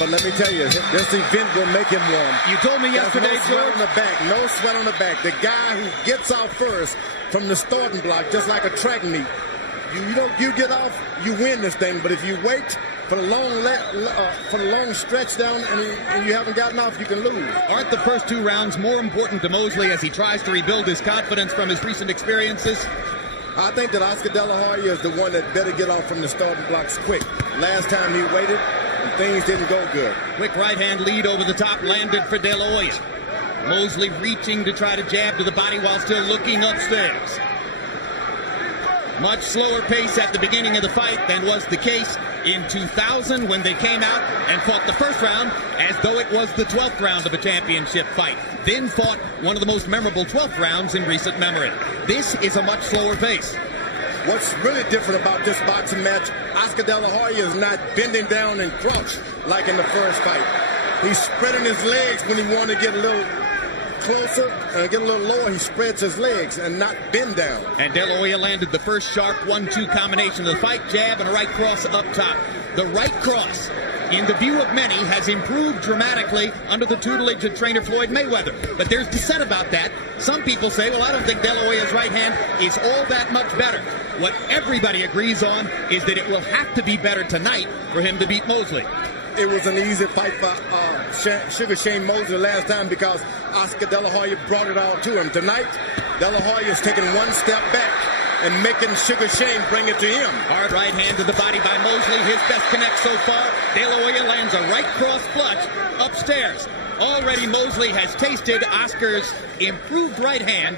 But let me tell you, this event will make him warm. You told me yesterday, no sweat on the back. No sweat on the back. The guy who gets off first from the starting block, just like a track meet, you get off, you win this thing. But if you wait for the long stretch down and you haven't gotten off, you can lose. Aren't the first 2 rounds more important to Mosley as he tries to rebuild his confidence from his recent experiences? I think that Oscar De La Hoya is the one that better get off from the starting blocks quick. Last time he waited, and things didn't go good. Quick right-hand lead over the top landed for De La Hoya. Mosley reaching to try to jab to the body while still looking upstairs. Much slower pace at the beginning of the fight than was the case in 2000 when they came out and fought the first round as though it was the 12th round of a championship fight. Then fought one of the most memorable 12th rounds in recent memory. This is a much slower pace. What's really different about this boxing match, Oscar De La Hoya is not bending down and crouch like in the first fight. He's spreading his legs when he wants to get a little closer and get a little lower. He spreads his legs and not bend down. And De La Hoya landed the first sharp 1-2 combination of the fight, jab and a right cross up top. The right cross, in the view of many, has improved dramatically under the tutelage of trainer Floyd Mayweather. But there's dissent about that. Some people say, well, I don't think De La Hoya's right hand is all that much better. What everybody agrees on is that it will have to be better tonight for him to beat Mosley. It was an easy fight for Sugar Shane Mosley last time because Oscar De La Hoya brought it all to him. Tonight, De La Hoya is taking one step back and making Sugar Shane bring it to him. Hard right hand to the body by Mosley, his best connect so far. De La Hoya lands a right cross flush upstairs. Already Mosley has tasted Oscar's improved right hand.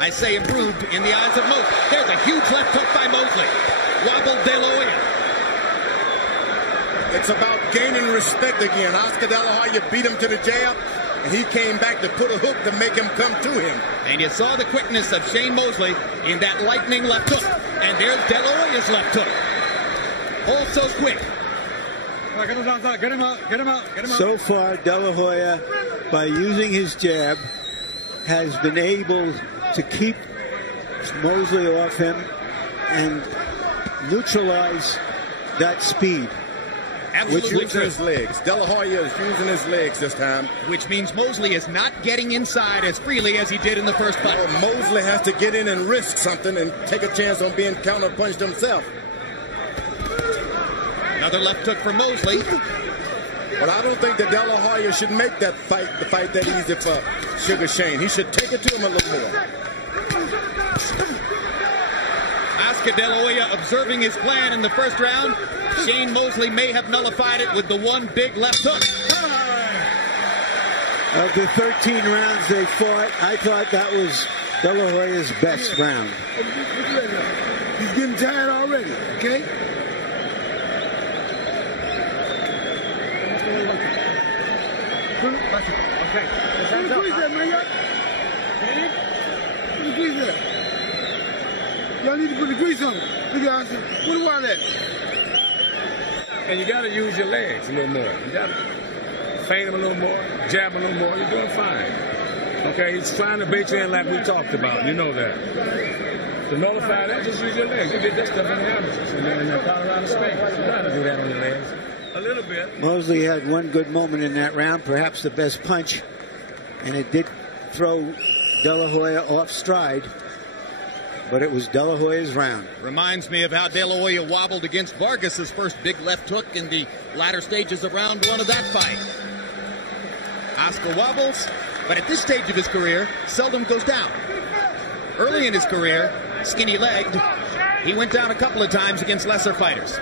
I say improved in the eyes of most. There's a huge left hook by Mosley. Wobbled De La Hoya. It's about gaining respect again. Oscar De La Hoya beat him to the jab, and he came back to put a hook to make him come to him. And you saw the quickness of Shane Mosley in that lightning left hook. And there's De La Hoya's left hook. Also quick. Get him out, get him out, get him out. So far, De La Hoya, by using his jab, has been able to keep Mosley off him and neutralize that speed. Absolutely using his legs. De La Hoya is using his legs this time. Which means Mosley is not getting inside as freely as he did in the first fight. Well, Mosley has to get in and risk something and take a chance on being counterpunched himself. Another left hook for Mosley. But I don't think that De La Hoya should make that fight, the fight that easy for Sugar Shane. He should take it to him a little more. Oscar De La Hoya observing his plan in the first round. Shane Mosley may have nullified it with the one big left hook. Of the 13 rounds they fought, I thought that was De La Hoya's best round. He's getting tired already, okay? Okay. Put the grease there, man. Put the grease there. Y'all need to put the grease on it. Look at us. Put the water there. And you got to use your legs a little more. You got to feint him a little more, jab a little more. You're doing fine. Okay, he's trying to bait you in like we talked about. You know that. To nullify that, just use your legs. You did that stuff in the amateurs. In the Colorado Space. You got to do that on your legs. A little bit. Mosley had one good moment in that round, perhaps the best punch, and it did throw De La Hoya off stride. But it was De La Hoya's round. Reminds me of how De La Hoya wobbled against Vargas's first big left hook in the latter stages of round one of that fight. Oscar wobbles, but at this stage of his career, seldom goes down. Early in his career, skinny-legged, he went down a couple of times against lesser fighters.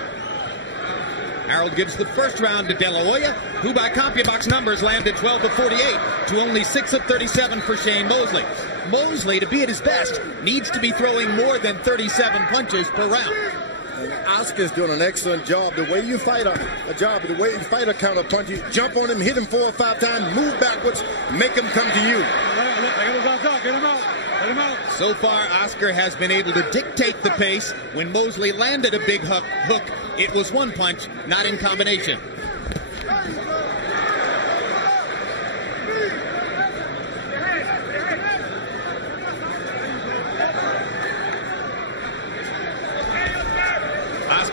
Harold gives the first round to De La Hoya, who by CompuBox numbers landed 12 of 48 to only 6 of 37 for Shane Mosley. Mosley, to be at his best, needs to be throwing more than 37 punches per round. And Oscar's doing an excellent job. The way you fight a counter punch, you jump on him, hit him 4 or 5 times, move backwards, make him come to you. Get him out. So far, Oscar has been able to dictate the pace. When Mosley landed a big hook, it was one punch, not in combination.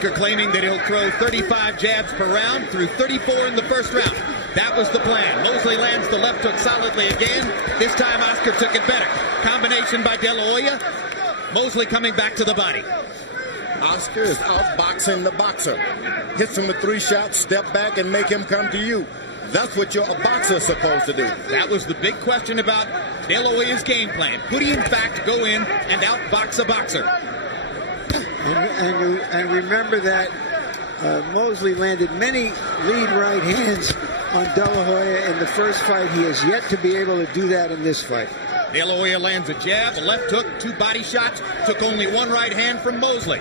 Oscar claiming that he'll throw 35 jabs per round through 34 in the first round. That was the plan. Mosley lands the left hook solidly again. This time Oscar took it better. Combination by De La Hoya. Mosley coming back to the body. Oscar is outboxing the boxer. Hits him with 3 shots, step back, and make him come to you. That's what a boxer is supposed to do. That was the big question about De La Hoya's game plan. Could he, in fact, go in and outbox a boxer? And remember that Mosley landed many lead right hands on De La Hoya in the first fight. He has yet to be able to do that in this fight. De La Hoya lands a jab, a left hook, 2 body shots, took only 1 right hand from Mosley.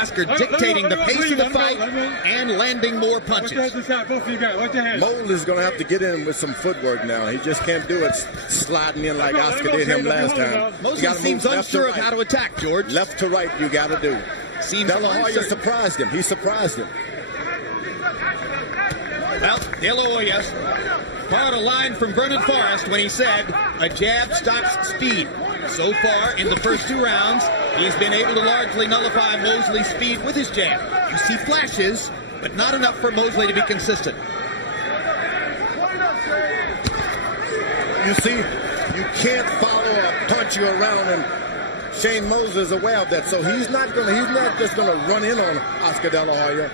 Oscar dictating the pace of the fight and landing more punches. Mosley's going to have to get in with some footwork now. He just can't do it sliding in like Oscar did him last time. Mosley seems unsure of how to attack, George. Left to right, you got to do. De La Hoya surprised him. He surprised him. Well, De La Hoya caught a line from Vernon Forrest when he said, a jab stops speed. So far, in the first 2 rounds, he's been able to largely nullify Mosley's speed with his jab. You see flashes, but not enough for Mosley to be consistent. You see, you can't follow a punch you around, and Shane Mosley is aware of that. So he's not just going to run in on Oscar De La Hoya.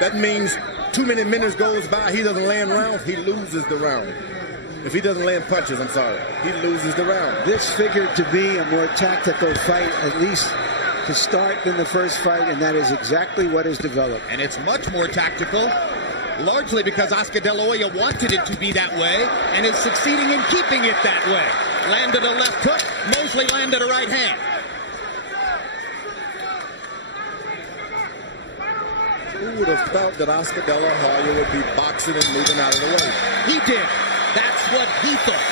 That means too many minutes goes by, he doesn't land rounds, he loses the round. If he doesn't land punches, I'm sorry, he loses the round. This figured to be a more tactical fight, at least to start, than the first fight, and that is exactly what has developed. And it's much more tactical, largely because Oscar De La Hoya wanted it to be that way and is succeeding in keeping it that way. Landed a left hook, Mosley landed a right hand. Who would have thought that Oscar De La Hoya would be boxing and moving out of the way? He did. That's what he thought.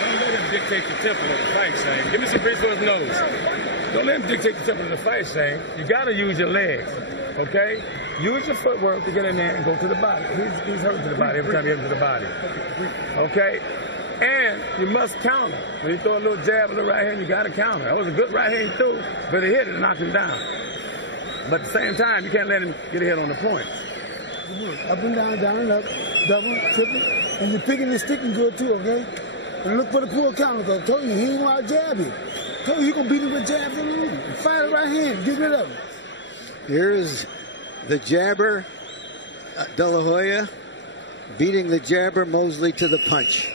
Don't let him dictate the tempo of the fight, Shane. Give me some grease for his nose. Don't let him dictate the tempo of the fight, Shane. You got to use your legs, okay? Use your footwork to get in there and go to the body. He's hurting to the body every time you hit him to the body, okay? And you must counter. When you throw a little jab with the right hand, you got to counter. That was a good right hand too, but he hit it and knocked him down. But at the same time, you can't let him get a hit on the points. Up and down and up, double, triple, and you're picking and sticking good too, okay? And look for the pull counter, because I told you he ain't gonna jab you. I told you you're gonna beat him with jabs and fire the right hand, get rid of him. Here's the jabber, De La Hoya, beating the jabber Mosley to the punch.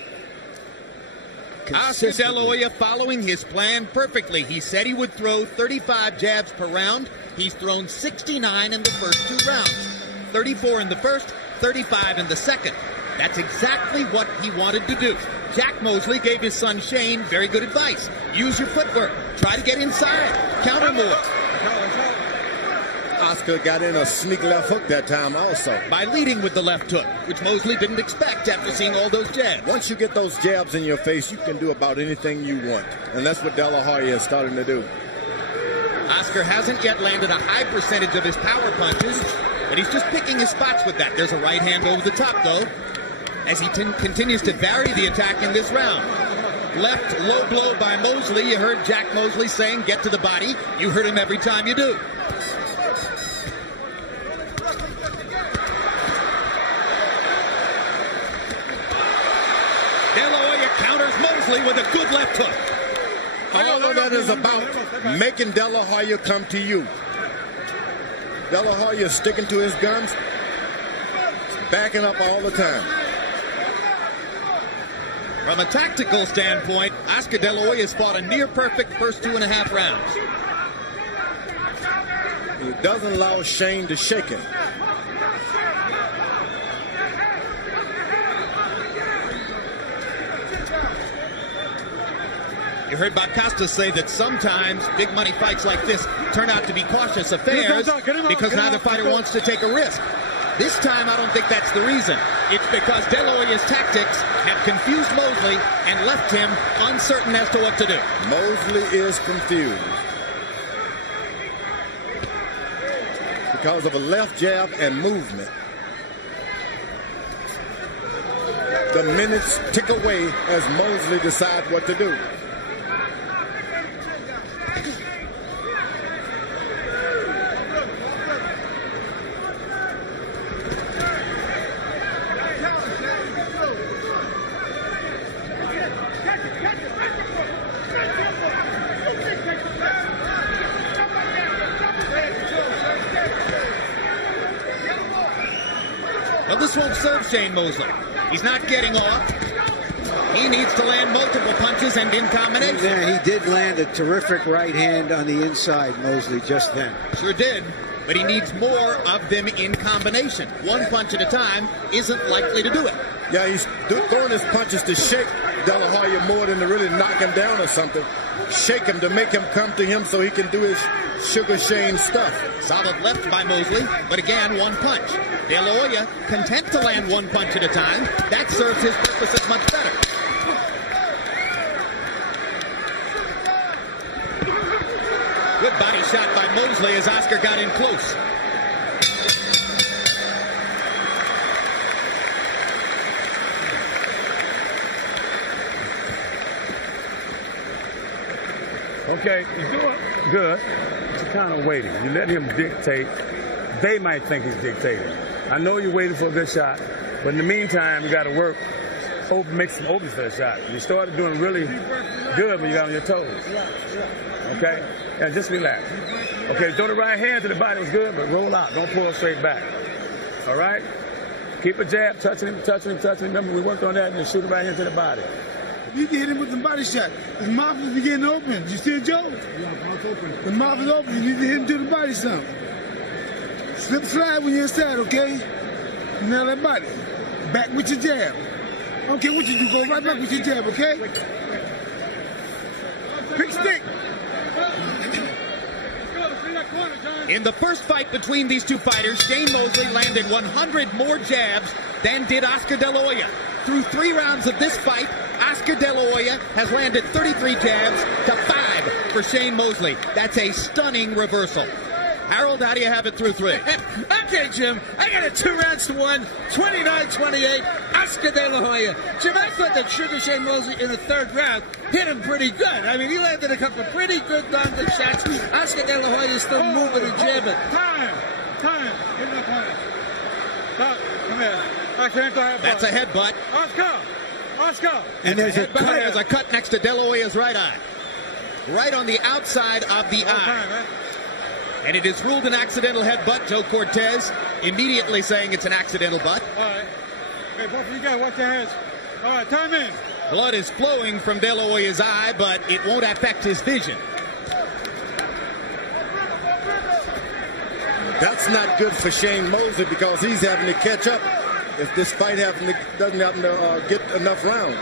Oscar De La Hoya following his plan perfectly. He said he would throw 35 jabs per round. He's thrown 69 in the first 2 rounds. 34 in the first, 35 in the second. That's exactly what he wanted to do. Jack Mosley gave his son Shane very good advice. Use your footwork. Try to get inside. Counter more. Oscar got in a sneak left hook that time also. By leading with the left hook, which Mosley didn't expect after seeing all those jabs. Once you get those jabs in your face, you can do about anything you want. And that's what De La Hoya is starting to do. Oscar hasn't yet landed a high percentage of his power punches, but he's just picking his spots with that. There's a right hand over the top, though, as he continues to vary the attack in this round. Left low blow by Mosley. You heard Jack Mosley saying, get to the body. You heard him every time you do. De La Hoya counters Mosley with a good left hook. All of that is about making De La Hoya come to you. De La Hoya is sticking to his guns, backing up all the time. From a tactical standpoint, Oscar De La Hoya has fought a near-perfect first 2.5 rounds. He doesn't allow Shane to shake him. You heard Bob Costa say that sometimes big money fights like this turn out to be cautious affairs because neither fighter wants to take a risk. This time, I don't think that's the reason. It's because De La Hoya's tactics have confused Mosley and left him uncertain as to what to do. Mosley is confused because of a left jab and movement. The minutes tick away as Mosley decides what to do. Well, this won't serve Shane Mosley. He's not getting off. He needs to land multiple punches and in combination. Yeah, he did land a terrific right hand on the inside, Mosley, just then. Sure did, but he needs more of them in combination. One punch at a time isn't likely to do it. Yeah, he's throwing his punches to shake De La Hoya more than to really knock him down or something. Shake him to make him come to him so he can do his Sugar Shane stuff. Solid left by Mosley, but again, one punch. De La Hoya content to land one punch at a time. That serves his purposes much better. Good body shot by Mosley as Oscar got in close. Okay, you're doing good, but you're kind of waiting. You let him dictate. They might think he's dictating. I know you're waiting for a good shot, but in the meantime, you got to work, make some opens for the shot. You started doing really good when you got on your toes. Okay? And just relax. Okay, throw the right hand to the body was good, but roll out. Don't pull straight back. All right? Keep a jab, touching him, touching him, touching him. Remember, we worked on that, and then shoot the right hand to the body. You can hit him with the body shot. His mouth is beginning to open. You see it, Joe? Yeah, mouth open. The mouth is open. You need to hit him to the body something. Slip slide when you're inside, okay? Now that body. Back with your jab. Okay, what you do? Go right back with your jab, okay? Pick stick. In the first fight between these two fighters, Shane Mosley landed 100 more jabs than did Oscar De La Hoya. Through 3 rounds of this fight, Oscar De La Hoya has landed 33 jabs to 5 for Shane Mosley. That's a stunning reversal. Harold, how do you have it through 3? Okay, Jim, I got it 2 rounds to 1, 29-28, Oscar De La Hoya. Jim, I thought that Sugar Shane Mosley in the 3rd round hit him pretty good. I mean, he landed a couple of pretty good good shots. Oscar De La Hoya is still moving and jabbing. Time. Give him time. Stop. Come here. I can't die. That's a headbutt. Oscar. And there's There's a cut next to De La Hoya's right eye. Right on the outside of the eye. And it is ruled an accidental headbutt. Joe Cortez immediately saying it's an accidental butt. All right. Okay, both of you guys, watch your heads. All right, time in. Blood is flowing from De La Hoya's eye, but it won't affect his vision. That's not good for Shane Mosley because he's having to catch up if this fight doesn't happen to get enough rounds.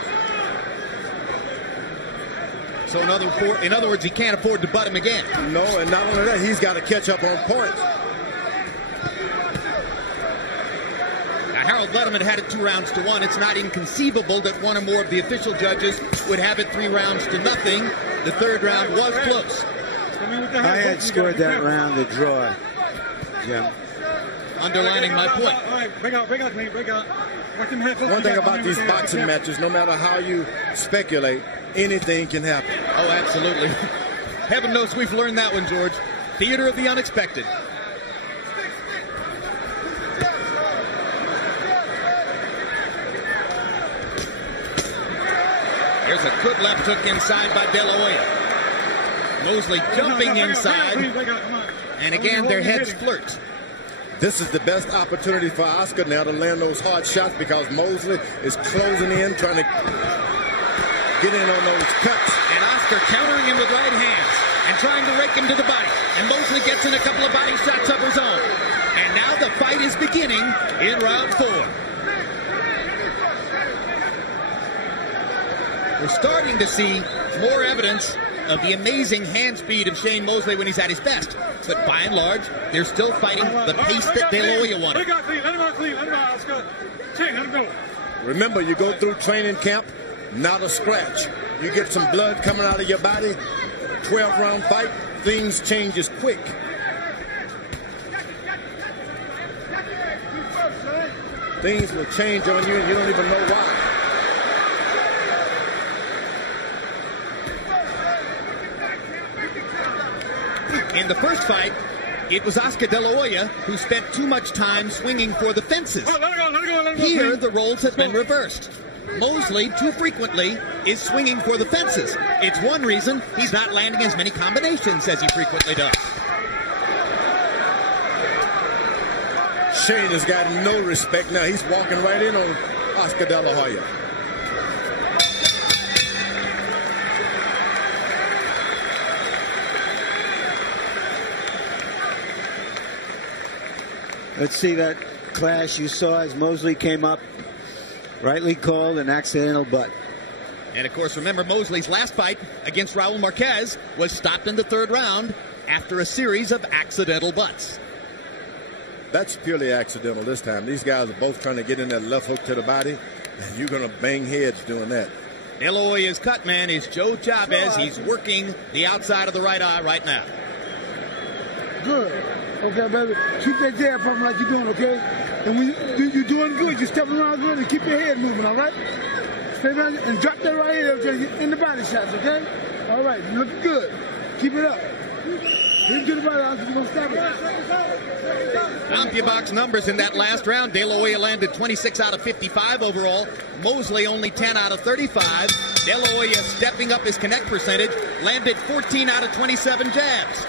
So in other words, he can't afford to butt him again. No, and not only that, he's got to catch up on points. Now, Harold Letterman had it 2 rounds to 1. It's not inconceivable that one or more of the official judges would have it 3 rounds to nothing. The 3rd round was close. I had scored that round a draw, Jim. Underlining my point. All right, break out, clean, break out. One thing about these boxing matches, no matter how you speculate, anything can happen. Oh, absolutely. Heaven knows we've learned that one, George. Theater of the unexpected. Here's a good left hook inside by De La Hoya. Mosley jumping inside. And again, their heads flirt. This is the best opportunity for Oscar now to land those hard shots because Mosley is closing in, trying to get in on those cuts. And Oscar countering him with right hands and trying to rake him to the body. And Mosley gets in a couple of body shots of his own. And now the fight is beginning in round 4. We're starting to see more evidence of the amazing hand speed of Shane Mosley when he's at his best. But by and large, they're still fighting the pace that De La Hoya wanted. Remember, you go through training camp, not a scratch. You get some blood coming out of your body, 12-round fight, things changes quick. Things will change on you and you don't even know why. In the first fight, it was Oscar De La Hoya who spent too much time swinging for the fences. Here, the roles have been reversed. Mosley, too frequently, is swinging for the fences. It's one reason he's not landing as many combinations as he frequently does. Shane has got no respect now. He's walking right in on Oscar De La Hoya. Let's see that clash you saw as Mosley came up. Rightly called an accidental butt. And, of course, remember Mosley's last fight against Raul Marquez was stopped in the third round after a series of accidental butts. That's purely accidental this time. These guys are both trying to get in that left hook to the body. And you're going to bang heads doing that. De La Hoya's cut man is Joe Chavez. He's working the outside of the right eye right now. Good. Okay, baby. Keep that jab pumping like you're doing, okay? And when you're doing good, you're stepping around good and keep your head moving, all right? Stay around and drop that right here, okay? In the body shots, okay? All right, you're looking good. Keep it up. Hit to the body, you're going to stop it. CompuBox numbers in that last round. De La Hoya landed 26 out of 55 overall. Mosley only 10 out of 35. De La Hoya stepping up his connect percentage, landed 14 out of 27 jabs.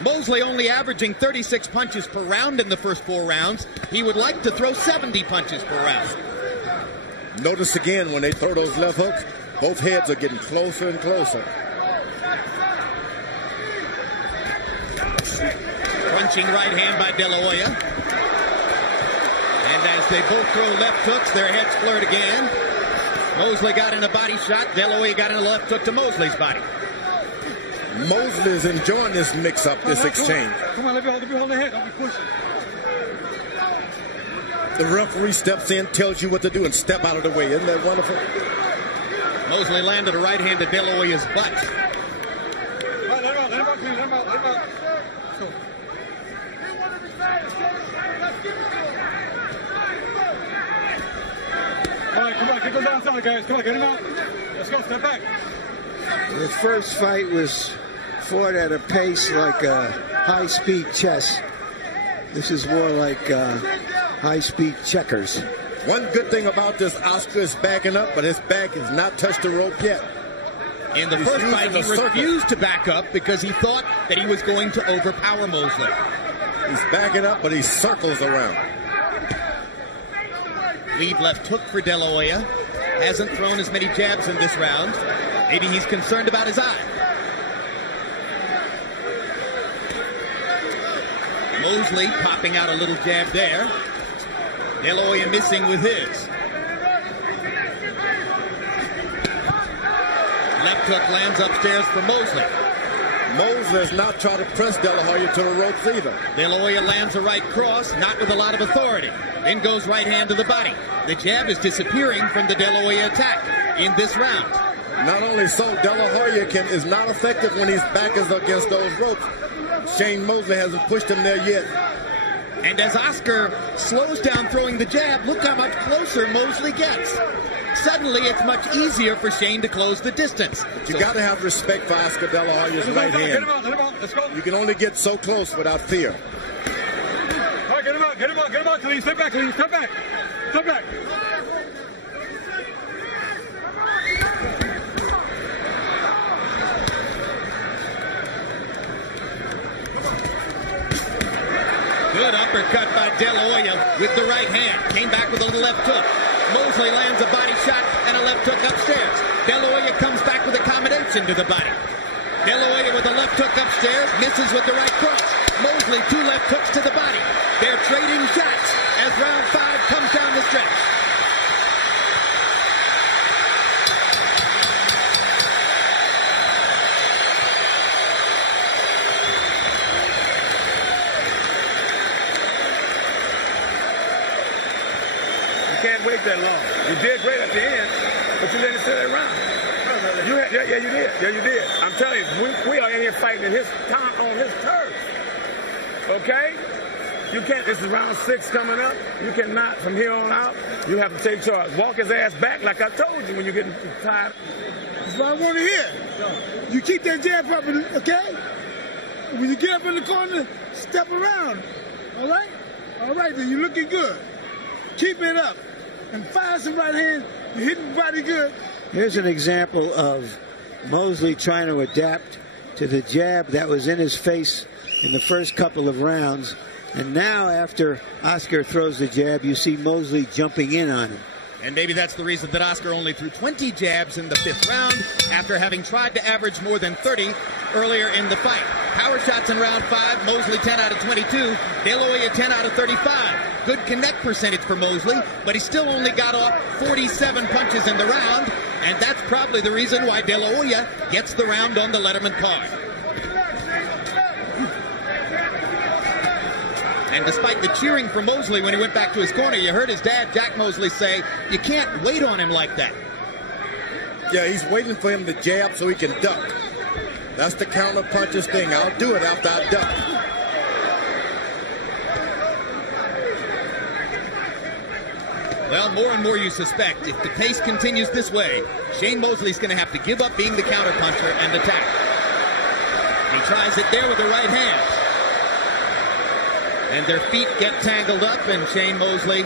Mosley only averaging 36 punches per round in the first 4 rounds. He would like to throw 70 punches per round. Notice again when they throw those left hooks, both heads are getting closer and closer. Crunching right hand by De La Hoya. And as they both throw left hooks, their heads flirt again. Mosley got in a body shot. De La Hoya got in a left hook to Mosley's body. Mosley is enjoying this mix-up, this exchange. Come on, let me hold the head. Don't be pushing. The referee steps in, tells you what to do, and step out of the way. Isn't that wonderful? Mosley landed a right hand to De La Hoya's butt. Let him out, let him out, let him out, let him out. So. All right, come on, get those outside, guys. Come on, get him out. Let's go, step back. The first fight was fought at a pace like high-speed chess. This is more like high-speed checkers. One good thing about this, Oscar is backing up, but his back has not touched the rope yet. In the first fight, he refused to back up because he thought that he was going to overpower Mosley. He's backing up, but he circles around. Lead left hook for De La Hoya. Hasn't thrown as many jabs in this round. Maybe he's concerned about his eye. Mosley popping out a little jab there. De La Hoya missing with his. Left hook lands upstairs for Mosley. Mosley has not tried to press De La Hoya to the ropes either. De La Hoya lands a right cross, not with a lot of authority. Then goes right hand to the body. The jab is disappearing from the De La Hoya attack in this round. Not only so, De La Hoya is not effective when his back is against those ropes. Shane Mosley hasn't pushed him there yet. And as Oscar slows down throwing the jab, look how much closer Mosley gets. Suddenly, it's much easier for Shane to close the distance. But you got to have respect for Oscar De La Hoya's right hand. Get him out, let him out. Let's go. You can only get so close without fear. All right, get him out, get him out, get him out. Clean, step back, Clean, step back. Step back. Good uppercut by De La Hoya with the right hand. Came back with a little left hook. Mosley lands a body shot and a left hook upstairs. De La Hoya comes back with a combination to the body. De La Hoya with a left hook upstairs, misses with the right cross. Mosley 2 left hooks to the body. They're trading shots as round 5 comes down the stretch. Can't wait that long. You did great at the end, but you let it sit around. Yeah, you did. Yeah, you did. I'm telling you, we are in here fighting in his town on his turf. Okay? You can't. This is round 6 coming up. You cannot, from here on out, you have to take charge. Walk his ass back like I told you when you're getting tired. That's what I want to hear. You keep that jab up, okay? When you get up in the corner, step around. All right? All right, then you're looking good. Keep it up. And fire some right hands. You're hitting the body good. Here's an example of Mosley trying to adapt to the jab that was in his face in the first couple of rounds. And now, after Oscar throws the jab, you see Mosley jumping in on him. And maybe that's the reason that Oscar only threw 20 jabs in the 5th round after having tried to average more than 30 earlier in the fight. Power shots in round 5, Mosley 10 out of 22, De La Hoya 10 out of 35. Good connect percentage for Mosley, but he still only got off 47 punches in the round, and that's probably the reason why De La Hoya gets the round on the Letterman card. And despite the cheering for Mosley when he went back to his corner, you heard his dad, Jack Mosley, say, you can't wait on him like that. Yeah, he's waiting for him to jab so he can duck. That's the counter punches thing. I'll do it after I duck. Well, more and more you suspect, if the pace continues this way, Shane Mosley's going to have to give up being the counter puncher and attack. He tries it there with the right hand. And their feet get tangled up, and Shane Mosley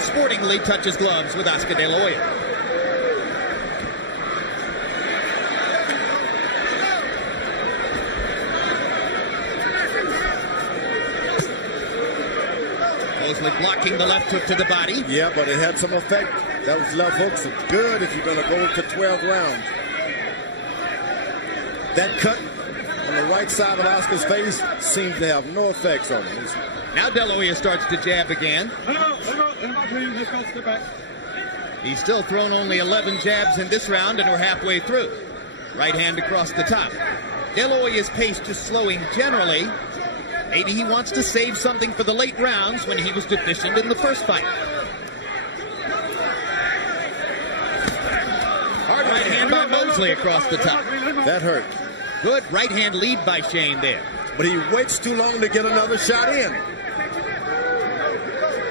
sportingly touches gloves with Oscar De La Hoya. Mosley blocking the left hook to the body. Yeah, but it had some effect. Those left hooks are good if you're going to go to 12 rounds. That cut on the right side of Oscar's face seems to have no effects on him. Now De La Hoya starts to jab again. He's still thrown only 11 jabs in this round, and we're halfway through. Right hand across the top. De La Hoya's pace just slowing generally. Maybe he wants to save something for the late rounds when he was deficient in the first fight. Hard right hand by Mosley across the top. That hurt. Good right hand lead by Shane there. But he waits too long to get another shot in.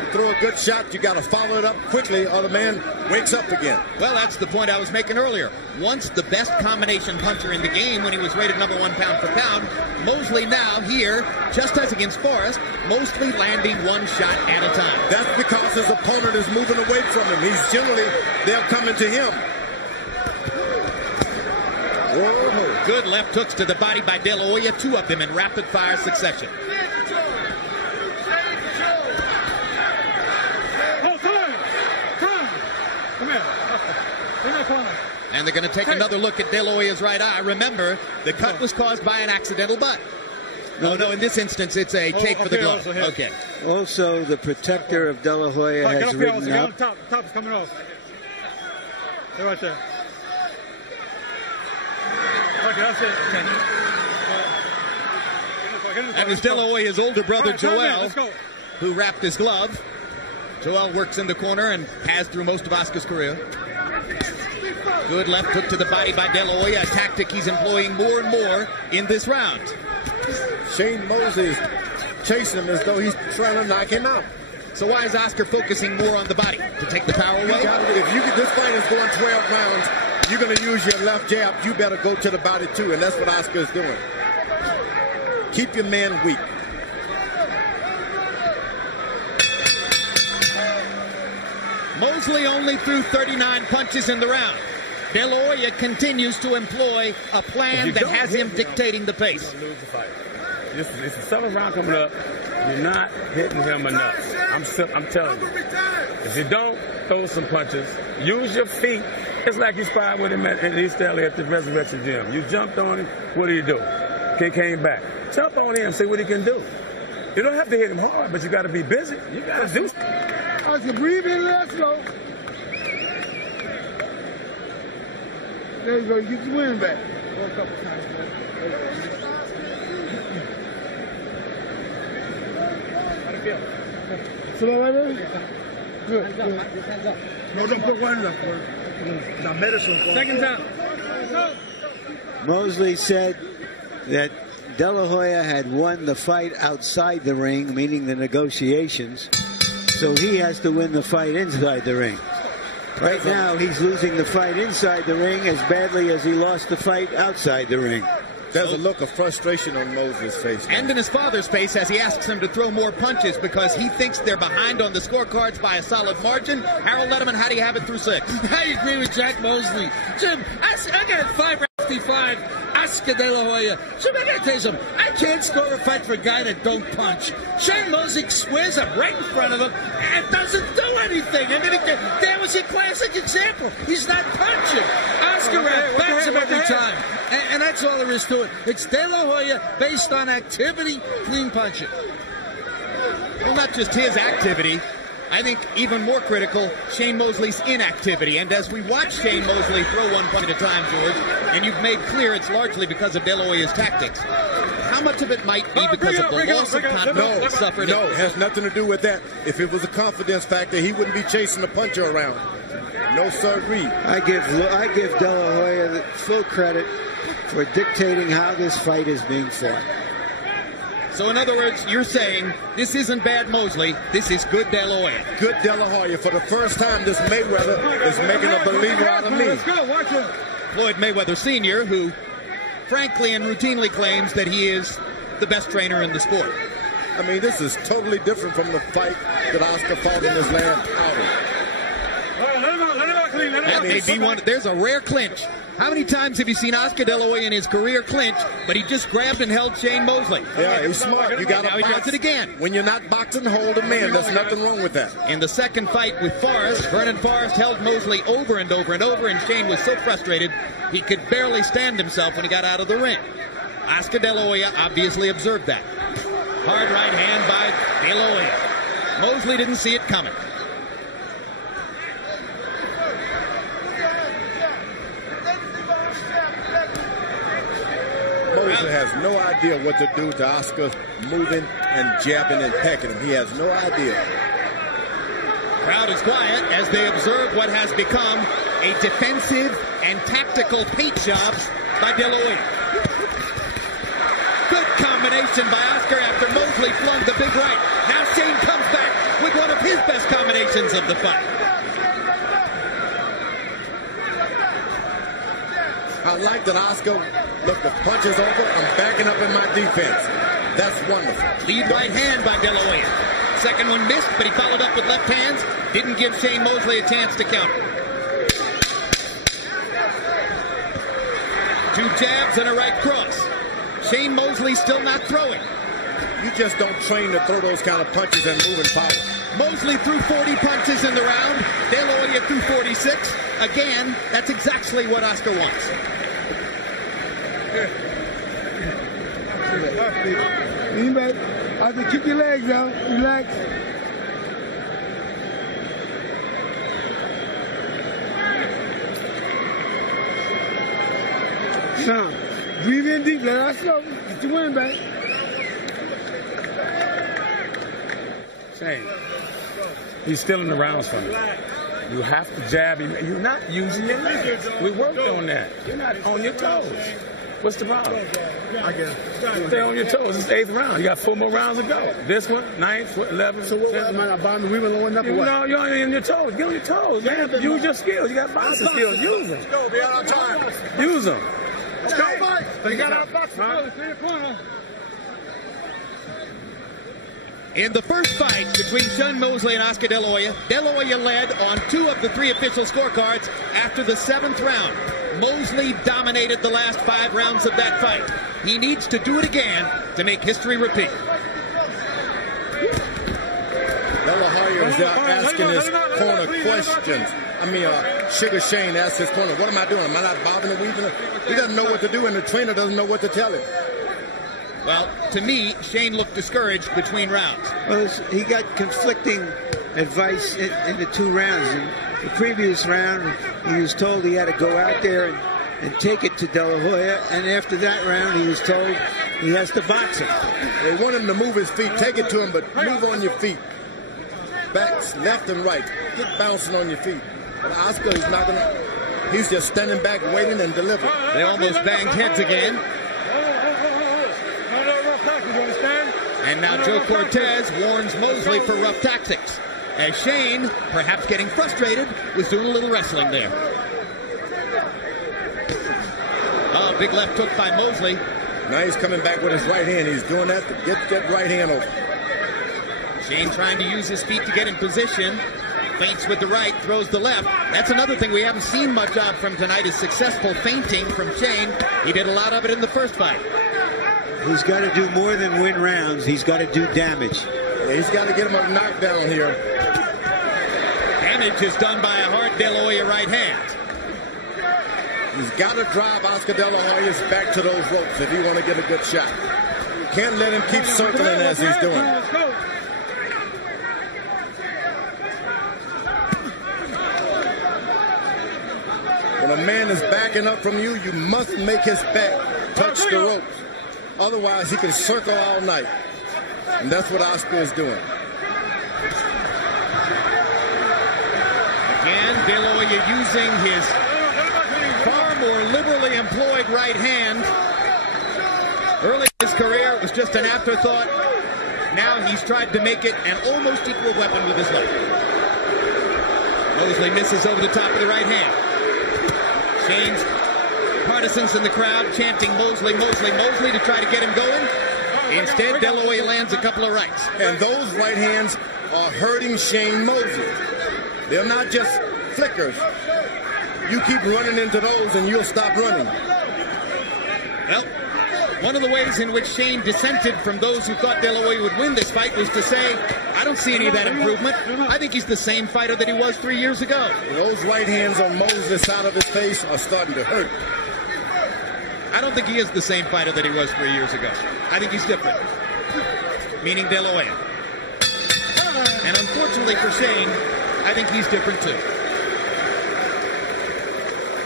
You throw a good shot, you got to follow it up quickly or the man wakes up again. Well, that's the point I was making earlier. Once the best combination puncher in the game when he was rated number 1 pound for pound, Mosley now here, just as against Forrest, mostly landing one shot at a time. That's because his opponent is moving away from him. They're coming to him. Whoa. Good left hooks to the body by De La Hoya, 2 of them in rapid fire succession. And they're going to take another look at De La Hoya's right eye. Remember, the cut was caused by an accidental butt. No, in this instance, it's a take for the glove. Okay. Also, the protector of De La Hoya has ridden up. The top is coming off. They're right there. Okay, that's it. That was De La Hoya's older brother, Joel, who wrapped his glove. Joel works in the corner and has through most of Oscar's career. Good left hook to the body by De La Hoya, a tactic he's employing more and more in this round. Shane Mosley is chasing him as though he's trying to knock him out. So why is Oscar focusing more on the body? To take the power away? This fight is going 12 rounds, you're going to use your left jab, you better go to the body too, and that's what Oscar is doing. Keep your man weak. Mosley only threw 39 punches in the round. De La Hoya continues to employ a plan that has him dictating the pace. You're going to lose the fight. It's the 7th round coming up. You're not hitting him enough. I'm telling you. If you don't throw some punches, use your feet. It's like you sparred with him at East LA at the Resurrection Gym. You jumped on him. What do you do? He came back. Jump on him, see what he can do. You don't have to hit him hard, but you got to be busy. You got to do something. I can breathe in there slow. There you go. You get your wind back. Slow right there? Good. No, don't put one left. The medicine. Seconds out. Mosley said that De La Hoya had won the fight outside the ring, meaning the negotiations, so he has to win the fight inside the ring. Right now, he's losing the fight inside the ring as badly as he lost the fight outside the ring. There's a look of frustration on Mosley's face. And in his father's face as he asks him to throw more punches because he thinks they're behind on the scorecards by a solid margin. Harold Letterman, how do you have it through 6? I agree with Jack Mosley. Jim, I got 5 rounds 55. Oscar De La Hoya. So I gotta tell you something. I can't score a fight for a guy that don't punch. Shane Mosley squares up right in front of him and doesn't do anything. I mean, that was a classic example. He's not punching. Oscar bats him every time. And that's all there is to it. It's De La Hoya based on activity, clean punching. Well, not just his activity. I think even more critical, Shane Mosley's inactivity. And as we watch Shane Mosley throw one punch at a time, George, and you've made clear it's largely because of De La Hoya's tactics, how much of it might be because of the loss of confidence that suffered? No, it has nothing to do with that. If it was a confidence factor, he wouldn't be chasing the puncher around. No sirree. I give De La Hoya the full credit for dictating how this fight is being fought. So in other words, you're saying this isn't bad Mosley, this is good De La Hoya. Good De La Hoya. For the first time, this Mayweather is making a believer out of me. Let's go, watch it. Floyd Mayweather Sr., who frankly and routinely claims that he is the best trainer in the sport. I mean, this is totally different from the fight that Oscar fought in his last outing. That may be one. There's a rare clinch. How many times have you seen Oscar De La Hoya in his career clinch, but he just grabbed and held Shane Mosley? Yeah, he's smart. You got to box. He does it again. When you're not boxing, hold a man. There's nothing wrong with that. In the second fight with Forrest, Vernon Forrest held Mosley over and over and over, and Shane was so frustrated he could barely stand himself when he got out of the ring. Oscar De La Hoya obviously observed that. Hard right hand by De La Hoya. Mosley didn't see it coming. Mosley has no idea what to do to Oscar moving and jabbing and pecking him. He has no idea. Crowd is quiet as they observe what has become a defensive and tactical paint jobs by De La Hoya. Good combination by Oscar after Mosley flung the big right. Now Shane comes back with one of his best combinations of the fight. I like that Oscar, look, the punch is over. I'm backing up in my defense. That's wonderful. Lead right hand by De La Hoya. Second one missed, but he followed up with left hands. Didn't give Shane Mosley a chance to counter. Two jabs and a right cross. Shane Mosley still not throwing. You just don't train to throw those kind of punches and move in power. Mosley threw 40 punches in the round. De La Hoya threw 46. Again, that's exactly what Oscar wants. Lean back. I have to kick your legs out. Relax. Son, breathe in deep. Let us go. Get your wind back. Shane, he's stealing the rounds from you. You have to jab him. You're not using your legs. We worked on that. You're not on your toes. What's the problem? I guess. Stay on your toes. It's the 8th round. You got 4 more rounds to go. This one, 9th, 11th. So what? Am I bombing? We were low enough or what? No, you're on your toes. Get on your toes, man. Use your skills. You got boxing skills. Use them. Go, be out on time. Use them. Let's go, Mike. You got our boxing skills. Clear corner. In the first fight between Shane Mosley and Oscar De La Hoya led on 2 of the 3 official scorecards after the 7th round. Mosley dominated the last 5 rounds of that fight. He needs to do it again to make history repeat. De La Hoya is asking his corner questions. Sugar Shane asked his corner, what am I doing? Am I not bobbing and weaving? He doesn't know what to do, and the trainer doesn't know what to tell him. Well, to me, Shane looked discouraged between rounds. Well, he got conflicting advice in the 2 rounds. In the previous round, he was told he had to go out there and take it to De La Hoya, and after that round, he was told he has to box him. They want him to move his feet, take it to him, but move on your feet. Backs left and right. Get bouncing on your feet. But Oscar is not going to, he's just standing back, waiting and delivering. They almost banged heads again. And now Joe Cortez warns Mosley for rough tactics, as Shane, perhaps getting frustrated, was doing a little wrestling there. Oh, big left hook by Mosley. Now he's coming back with his right hand. He's doing that to get that right hand over. Shane trying to use his feet to get in position. Feints with the right, throws the left. That's another thing we haven't seen much of from tonight is successful feinting from Shane. He did a lot of it in the first fight. He's got to do more than win rounds. He's got to do damage. Yeah, he's got to get him a knockdown here. Damage is done by a hard De La Hoya right hand. He's got to drive Oscar De La Hoya back to those ropes if he want to get a good shot. Can't let him keep circling as he's doing. When a man is backing up from you, you must make his back touch the ropes. Otherwise, he can circle all night. And that's what Oscar is doing. Again, De La Hoya using his far more liberally employed right hand. Early in his career, it was just an afterthought. Now he's tried to make it an almost equal weapon with his left. Mosley misses over the top of the right hand. Shane's partisans in the crowd chanting Mosley, Mosley, Mosley to try to get him going. Instead, De La Hoya lands a couple of rights. And those right hands are hurting Shane Mosley. They're not just flickers. You keep running into those and you'll stop running. Well, one of the ways in which Shane dissented from those who thought De La Hoya would win this fight was to say, I don't see any of that improvement. I think he's the same fighter that he was 3 years ago. Those right hands on Mosley's side of his face are starting to hurt. I don't think he is the same fighter that he was 3 years ago. I think he's different. Meaning De La Hoya. And unfortunately for Shane, I think he's different too.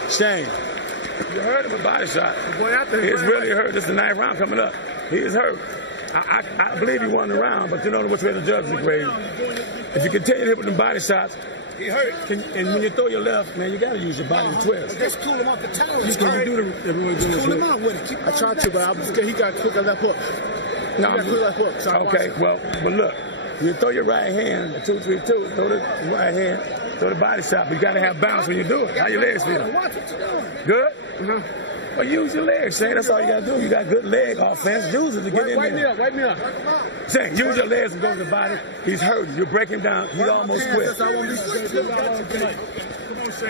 Shane, you heard of a body shot. He's really hurt. This is the 9th round coming up. He is hurt. I believe he won the round, but you don't know which way the judges are grading. If you continue to hit with the body shots, he hurt. And when you throw your left, man, you got to use your body to twist. Just cool him off the tower. You can do the everyone doing Cool him out with it. I tried to, but I was scared he got quicker left hook. No, left hook. So okay, well, but look, you throw your right hand, 2-3-2, throw the right hand, throw the body shot, but you got to have balance when you do it. How your legs feel? Watch what you're doing. Good? Uh-huh. Well, use your legs, Shane. That's all you got to do. You got good leg offense. Use it to get in there. Wipe me up. Shane, use your legs and go to the body. He's hurting. You break him down. He almost quit.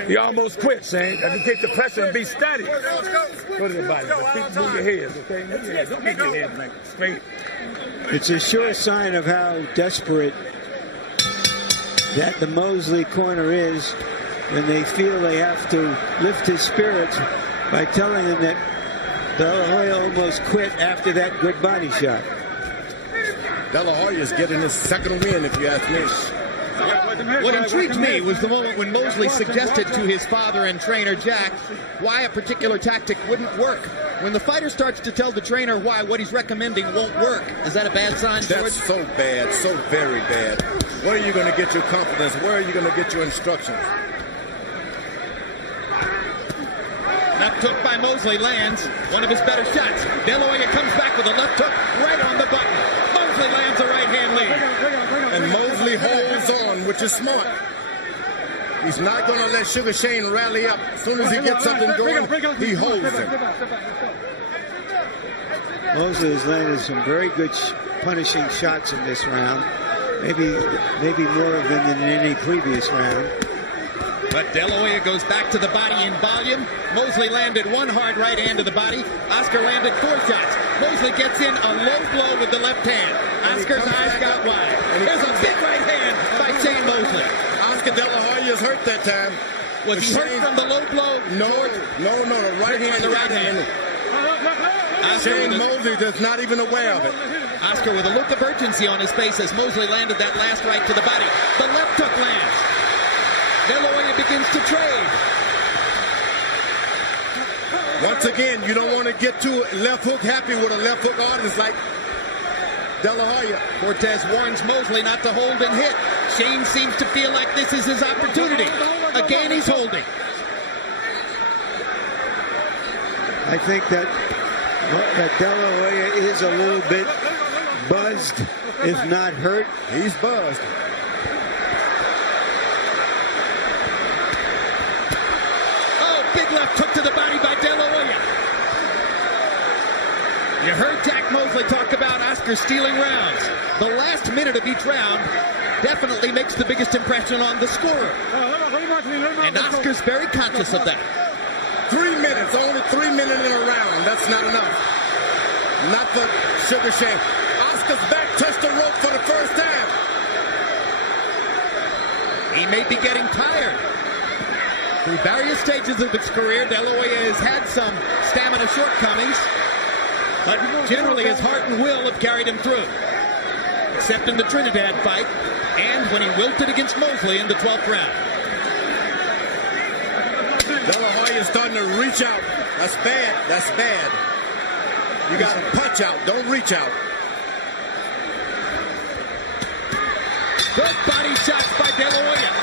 He almost quit, Shane. I can take the pressure and be steady. Go to the body. Move your head, okay? Move your head. Don't make your head like straight. It's a sure sign of how desperate that the Mosley corner is when they feel they have to lift his spirits by telling him that De La Hoya almost quit after that good body shot. De La Hoya is getting his second win, if you ask me. What intrigued me was the moment when Mosley suggested to his father and trainer, Jack, why a particular tactic wouldn't work. When the fighter starts to tell the trainer why what he's recommending won't work, is that a bad sign, George? That's so bad, so very bad. Where are you going to get your confidence? Where are you going to get your instructions? Left hook by Mosley lands one of his better shots. De La Hoya comes back with a left hook right on the button. Mosley lands a right hand lead. And Mosley holds on, which is smart. He's not going to let Sugar Shane rally up. As soon as he gets something going, he holds him. Mosley has landed some very good punishing shots in this round. Maybe more of them than in any previous round. But De La Hoya goes back to the body in volume. Mosley landed one hard right hand to the body. Oscar landed 4 shots. Mosley gets in a low blow with the left hand. Oscar's eyes got wide. There's a big right hand by Shane Mosley. Oscar De La Hoya is hurt that time. Was he hurt from the low blow? No, the right hand. The right hand. Shane Mosley is not even aware of it. Oscar with a look of urgency on his face as Mosley landed that last right to the body. The left hook lands. De La Hoya begins to trade. Once again, you don't want to get too left hook happy with a left hook artist like De La Hoya. Cortez warns Mosley not to hold and hit. Shane seems to feel like this is his opportunity. Again, he's holding. I think that De La Hoya is a little bit buzzed, if not hurt. He's buzzed. Big left hook to the body by De La Hoya. You heard Jack Mosley Mosley talked about Oscar stealing rounds. The last minute of each round definitely makes the biggest impression on the scorer. And Oscar's very conscious of that. 3 minutes, only 3 minutes in a round. That's not enough. Not for Sugar Shane. Oscar's back touched the rope for the first time. He may be getting tired. Through various stages of his career, De La Hoya has had some stamina shortcomings, but generally his heart and will have carried him through. Except in the Trinidad fight, and when he wilted against Mosley in the 12th round. De La Hoya is starting to reach out. That's bad. That's bad. You got to punch out. Don't reach out. Good body shots by De La Hoya.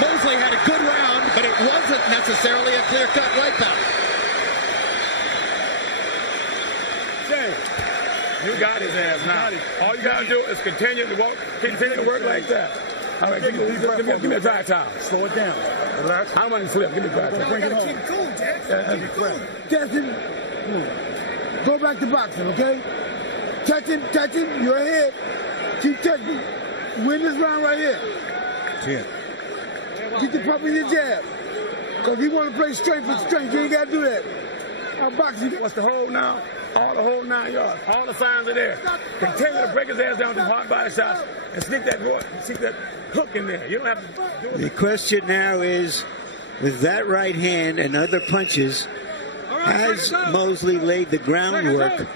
Mosley had a good round, but it wasn't necessarily a clear-cut wipeout. Jay, you got his ass now. All you got to do is continue to walk, continue to work like that. All right, give me a dry towel. Slow it down. Relax. I don't want to flip. Give me a dry towel. Bring it home. Jackson, go back to boxing, okay? Touch him, you're ahead. Keep touching. Win this round right here. 10. Get the pump in your jab. Because you want to play strength for strength. You ain't got to do that. Our boxing. What's the hold now? All the whole 9 yards. All the signs are there. Continue to break his ass down with the hard body shots and stick that hook in there. You don't have to do it. The question now is, with that right hand and other punches, has Mosley laid the groundwork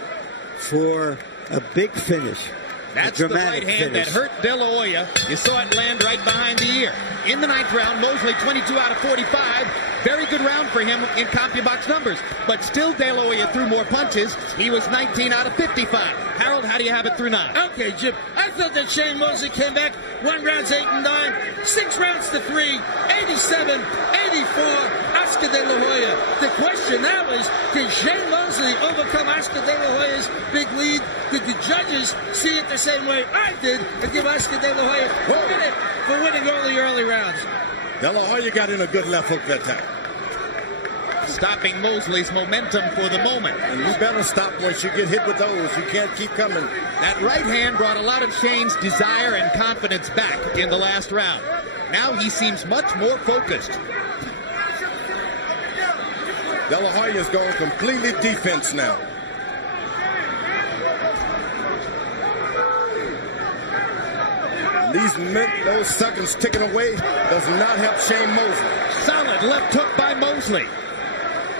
for a big finish? That's the right hand that hurt De La Hoya. You saw it land right behind the ear. In the 9th round, Mosley 22 out of 45. Very good round for him in CompuBox numbers. But still, De La Hoya threw more punches. He was 19 out of 55. Harold, how do you have it through 9? Okay, Jim. I thought that Shane Mosley came back 1 rounds 8 and 9, 6 rounds to 3, 87, 84. Oscar De La Hoya. The question now is, can Shane Mosley overcome Oscar De La Hoya's big lead? Did the judges see it the same way I did and give Oscar De La Hoya credit for winning all the early rounds? De La Hoya got in a good left hook that time. Stopping Mosley's momentum for the moment. And you better stop once you get hit with those. You can't keep coming. That right hand brought a lot of Shane's desire and confidence back in the last round. Now he seems much more focused. De La Hoya's going completely defense now. Those seconds ticking away does not help Shane Mosley. Solid left hook by Mosley.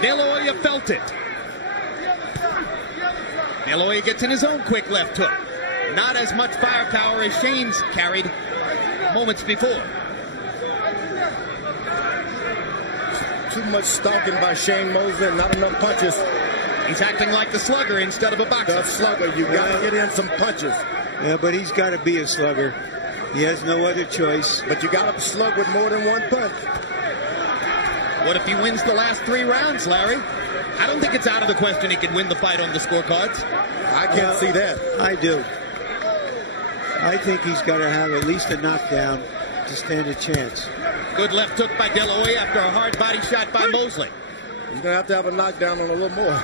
De La Hoya felt it. De La Hoya gets in his own quick left hook. Not as much firepower as Shane's carried moments before. Too much stalking by Shane Mosley and not enough punches. He's acting like the slugger instead of a boxer. The slugger, you got to get in some punches. Yeah, but he's got to be a slugger. He has no other choice. But you got to slug with more than one punch. What if he wins the last 3 rounds, Larry? I don't think it's out of the question he can win the fight on the scorecards. I can't see that. I do. I think he's got to have at least a knockdown to stand a chance. Good left hook by De La Hoya after a hard body shot by Mosley. He's going to have a knockdown on a little more.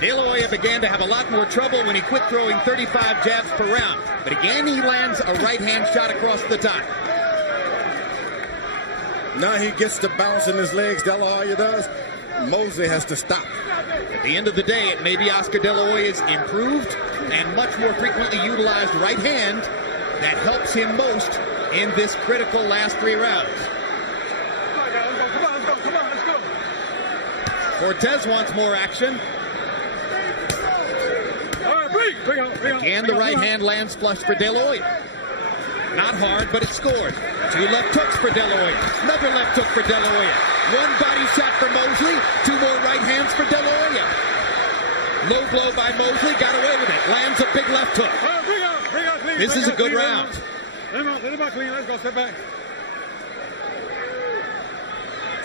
De La Hoya began to have a lot more trouble when he quit throwing 35 jabs per round. But again, he lands a right-hand shot across the top. Now he gets to bounce in his legs, De La Hoya does. Mosley has to stop. At the end of the day, it may be Oscar De La Hoya's improved and much more frequently utilized right hand that helps him most in this critical last 3 rounds. Cortez wants more action. Again, the right hand lands flush for De La Hoya. Not hard, but it scored. 2 left hooks for De La Hoya. Another left hook for De La Hoya. 1 body shot for Mosley. 2 more right hands for De La Hoya. Low blow by Mosley. Got away with it. Lands a big left hook. This is a good round. Let's go. Step back.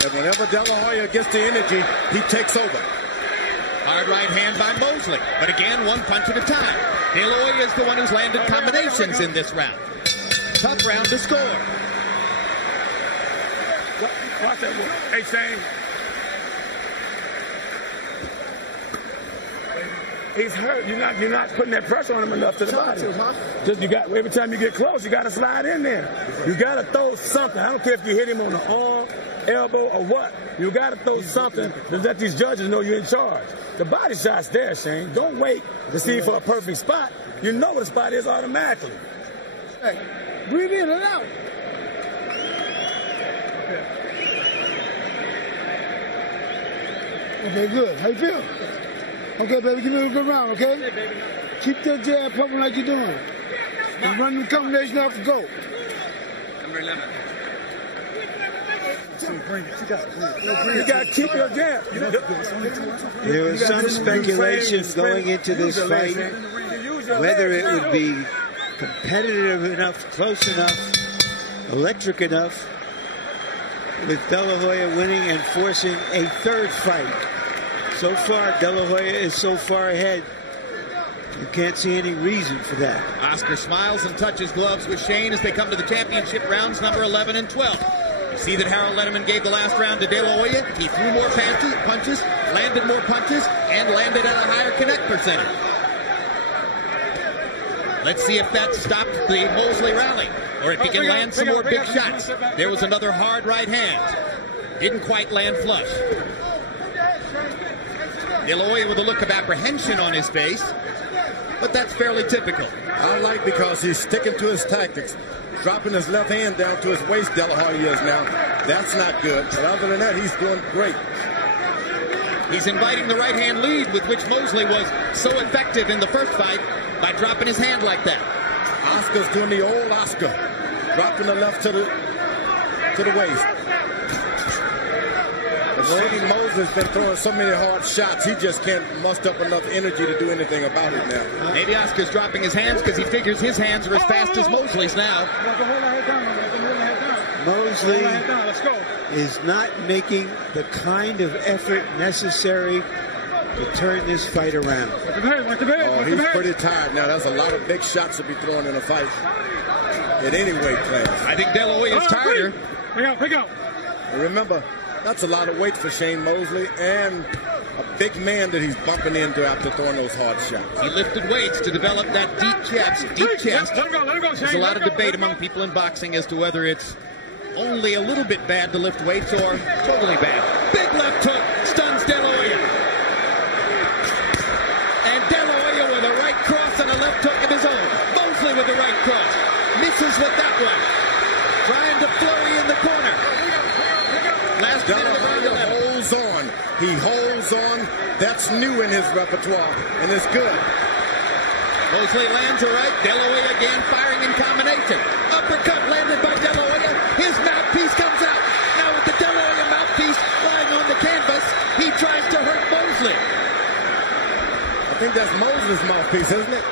And whenever De La Hoya gets the energy, he takes over. Hard right hand by Mosley. But again, 1 punch at a time. De La Hoya is the one who's landed combinations in this round. Tough round to score. Watch that one. Hey, Shane. he's hurt. You're not putting that pressure on him enough to the body. Just every time you get close, you got to slide in there. You got to throw something. I don't care if you hit him on the arm, elbow, or what. You got to throw something to let these judges know you're in charge. The body shot's there, Shane. Don't wait to see for a perfect spot. You know what the spot is automatically. Hey, breathe in and out. Okay, good. How you feel? Okay, baby, give me a good round, okay? Hey, baby. Keep that jab pumping like you're doing. And run the combination off the go. Number 11. You got to keep your jab. There was some speculation going into this fight whether it would be competitive enough, close enough, electric enough, with De La Hoya winning and forcing a third fight. So far, De La Hoya is so far ahead, you can't see any reason for that. Oscar smiles and touches gloves with Shane as they come to the championship rounds number 11 and 12. You see that Harold Letterman gave the last round to De La Hoya. He threw more punches, landed more punches, and landed at a higher connect percentage. Let's see if that stopped the Mosley rally, or if he can land some more big shots. There was another hard right hand. Didn't quite land flush. De La Hoya with a look of apprehension on his face, but that's fairly typical. I like because he's sticking to his tactics. Dropping his left hand down to his waist, De La Hoya is now. That's not good. But other than that, he's doing great. He's inviting the right hand lead with which Mosley was so effective in the first fight by dropping his hand like that. Oscar's doing the old Oscar, dropping the left to the waist. But Shane Mosley's been throwing so many hard shots, he just can't muster up enough energy to do anything about it now. Maybe Oscar's dropping his hands because he figures his hands are as fast as Mosley's now. Mosley is not making the kind of effort necessary to turn this fight around. Oh, he's pretty tired now. That's a lot of big shots to be thrown in a fight in any weight class. I think De La Hoya is tighter. Pick out. Remember, that's a lot of weight for Shane Mosley and a big man that he's bumping into after throwing those hard shots. He lifted weights to develop that deep chest. There's a lot of debate among people in boxing as to whether it's only a little bit bad to lift weights or totally bad. Big left hook stuns De La Hoya. And De La Hoya with a right cross and a left hook of his own. Mosley with the right cross. Misses with that one. Trying to flurry in the corner. Last De La Hoya holds on. He holds on. That's new in his repertoire, and it's good. Mosley lands a right. De La Hoya again firing in combination. Uppercut landed by De La Hoya. His mouthpiece comes out. Now with the De La Hoya mouthpiece lying on the canvas, he tries to hurt Mosley. I think that's Mosley's mouthpiece, isn't it?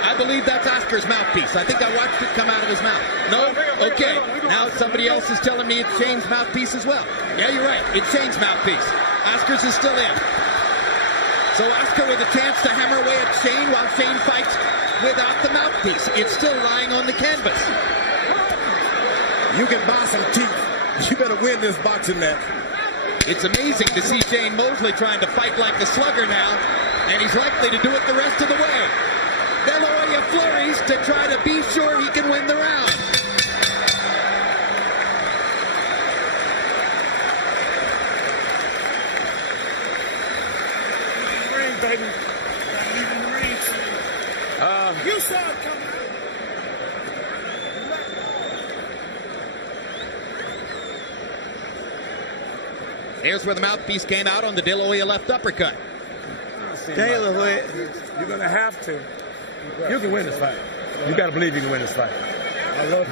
I believe that's Oscar's mouthpiece. I think I watched it come out of his mouth. No? Okay. Now somebody else is telling me it's Shane's mouthpiece as well. Yeah, you're right. It's Shane's mouthpiece. Oscar's is still in. So Oscar with a chance to hammer away at Shane while Shane fights without the mouthpiece. It's still lying on the canvas. You can buy some teeth. You better win this boxing match. It's amazing to see Shane Mosley trying to fight like a slugger now, and he's likely to do it the rest of the way. De La Hoya flurries to try to be sure he can win the round. Baby. You saw it coming. Here's where the mouthpiece came out on the De La Hoya left uppercut. De La Hoya, you're going to have to. You can win this fight. You got to believe you can win this fight.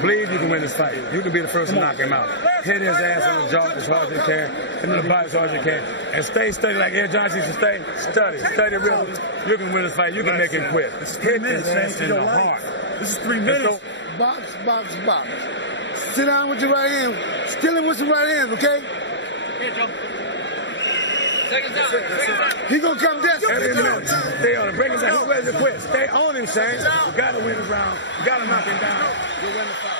Believe you can win this fight. You can be the first to knock him out. Hit his ass on the jaw as hard as you can, and in the body as hard as you can. And stay steady like Ed Johnson used to stay. Study really. You can win this fight. You can make him quit. Hit his ass in the heart. This is 3 minutes. Box, box, box. Sit down with your right hand. Still in with your right hand, okay? Here, Joe. Seconds out. He gonna come down. Every minute. Stay on him. Break him down. He's ready to quit. Stay on him, Shane. You got to win this round. You got to knock him down. You'll win the fight.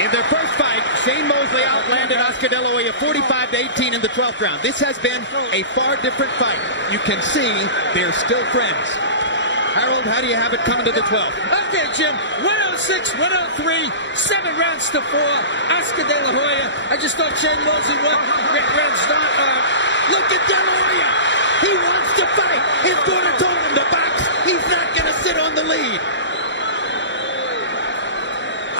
In their first fight, Shane Mosley outlanded Oscar De La Hoya 45-18 in the 12th round. This has been a far different fight. You can see they're still friends. Harold, how do you have it coming to the 12th? Okay, Jim. 106, 103, 7 rounds to 4. Oscar De La Hoya. I just thought Shane Mosley won. Look at De La Hoya. He wants to fight. His corner told him to box. He's not going to sit on the lead.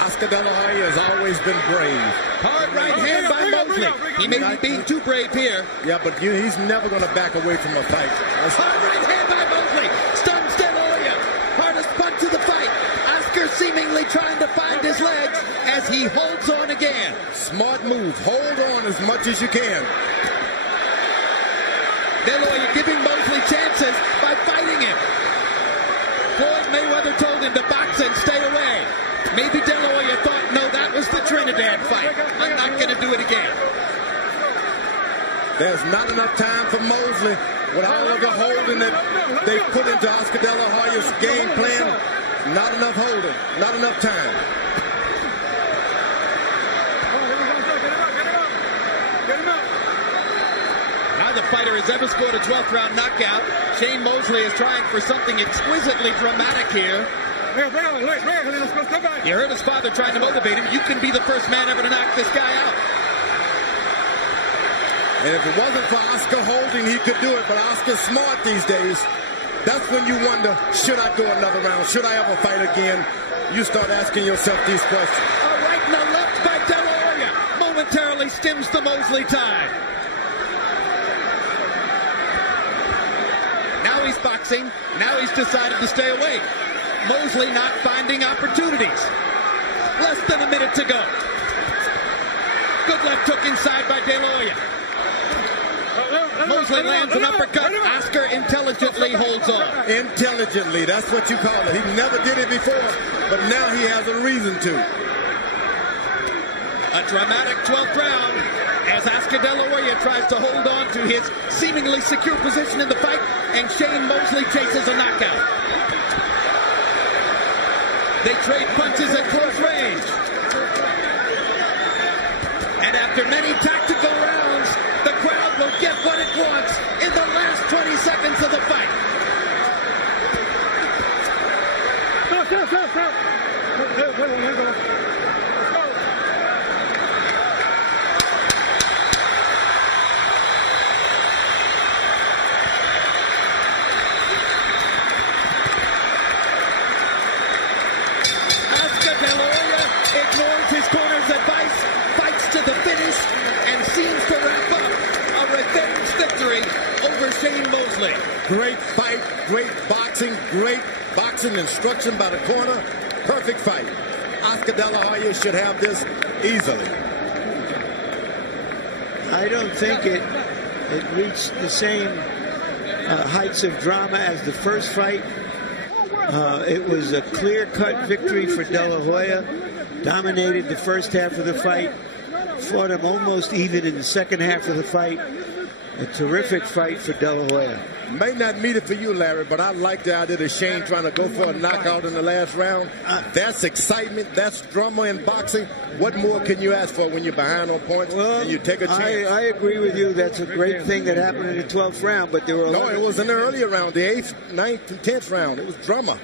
Oscar De La Hoya has always been brave. Hard right hand by Mosley. He may be being too brave here. Yeah, but he's never going to back away from a fight. Hard right hand by Mosley. Stuns De La Hoya. Hardest punch of the fight. Oscar seemingly trying to find his legs as he holds on again. Smart move. Hold on as much as you can. De La Hoya giving Mosley chances by fighting him. Floyd Mayweather told him to box and stay away. Maybe De La Hoya thought, no, that was the Trinidad fight. I'm not going to do it again. There's not enough time for Mosley with all of the holding that they put into Oscar De La Hoya's game plan. Not enough holding. Not enough time. Neither fighter has ever scored a 12th round knockout. Shane Mosley is trying for something exquisitely dramatic here. You heard his father trying to motivate him. You can be the first man ever to knock this guy out. And if it wasn't for Oscar holding, he could do it. But Oscar's smart these days. That's when you wonder, should I go another round? Should I ever fight again? You start asking yourself these questions. A right and a left by De La Hoya momentarily stems the Mosley tide. Now he's boxing. Now he's decided to stay away. Mosley not finding opportunities. Less than a minute to go. Good left hook inside by De La Hoya. Mosley lands an uppercut. Oscar intelligently holds on. Intelligently, that's what you call it. He never did it before, but now he has a reason to. A dramatic 12th round as Oscar De La Hoya tries to hold on to his seemingly secure position in the fight, and Shane Mosley chases a knockout. They trade punches at close range. And after many tactical rounds, the crowd will get what it wants in the last 20 seconds of the fight. Ignores his corner's advice, fights to the finish, and seems to wrap up a revenge victory over Shane Mosley. Great fight, great boxing instruction by the corner. Perfect fight. Oscar De La Hoya should have this easily. I don't think it reached the same heights of drama as the first fight. It was a clear-cut victory for De La Hoya. Dominated the first half of the fight. Fought him almost even in the second half of the fight. A terrific fight for De La Hoya. May not meet it for you, Larry, but I like the idea of Shane trying to go for a knockout in the last round. That's excitement. That's drama in boxing. What more can you ask for when you're behind on points and you take a chance? I agree with you. That's a great thing that happened in the 12th round, but there were No, it was in the earlier round, the 8th, 9th, and 10th round. It was drama.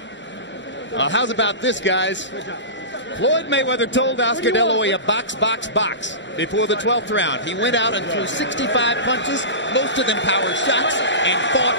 How's about this, guys? Floyd Mayweather told Oscar De La Hoya, box, box, box, before the 12th round. He went out and threw 65 punches, most of them power shots, and fought.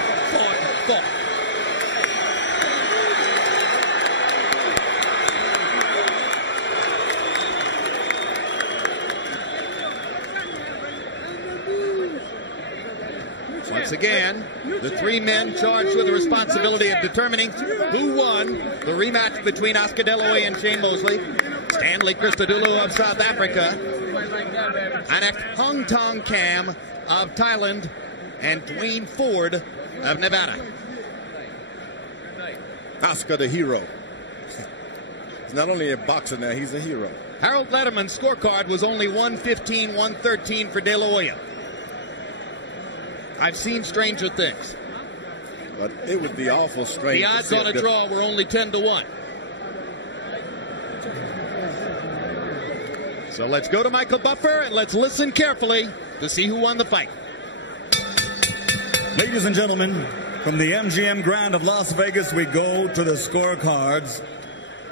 Once again, the three men charged with the responsibility of determining who won the rematch between Oscar De La Hoya and Shane Mosley. Stanley Christodoulou of South Africa, Anak Hong Tong Cam of Thailand, and Dwayne Ford of Nevada. Oscar the hero. He's not only a boxer now, he's a hero. Harold Letterman's scorecard was only 115-113 for De La Hoya. I've seen stranger things. But it would be awful strange. The odds on a draw were only 10-1. So let's go to Michael Buffer and let's listen carefully to see who won the fight. Ladies and gentlemen, from the MGM Grand of Las Vegas, we go to the scorecards.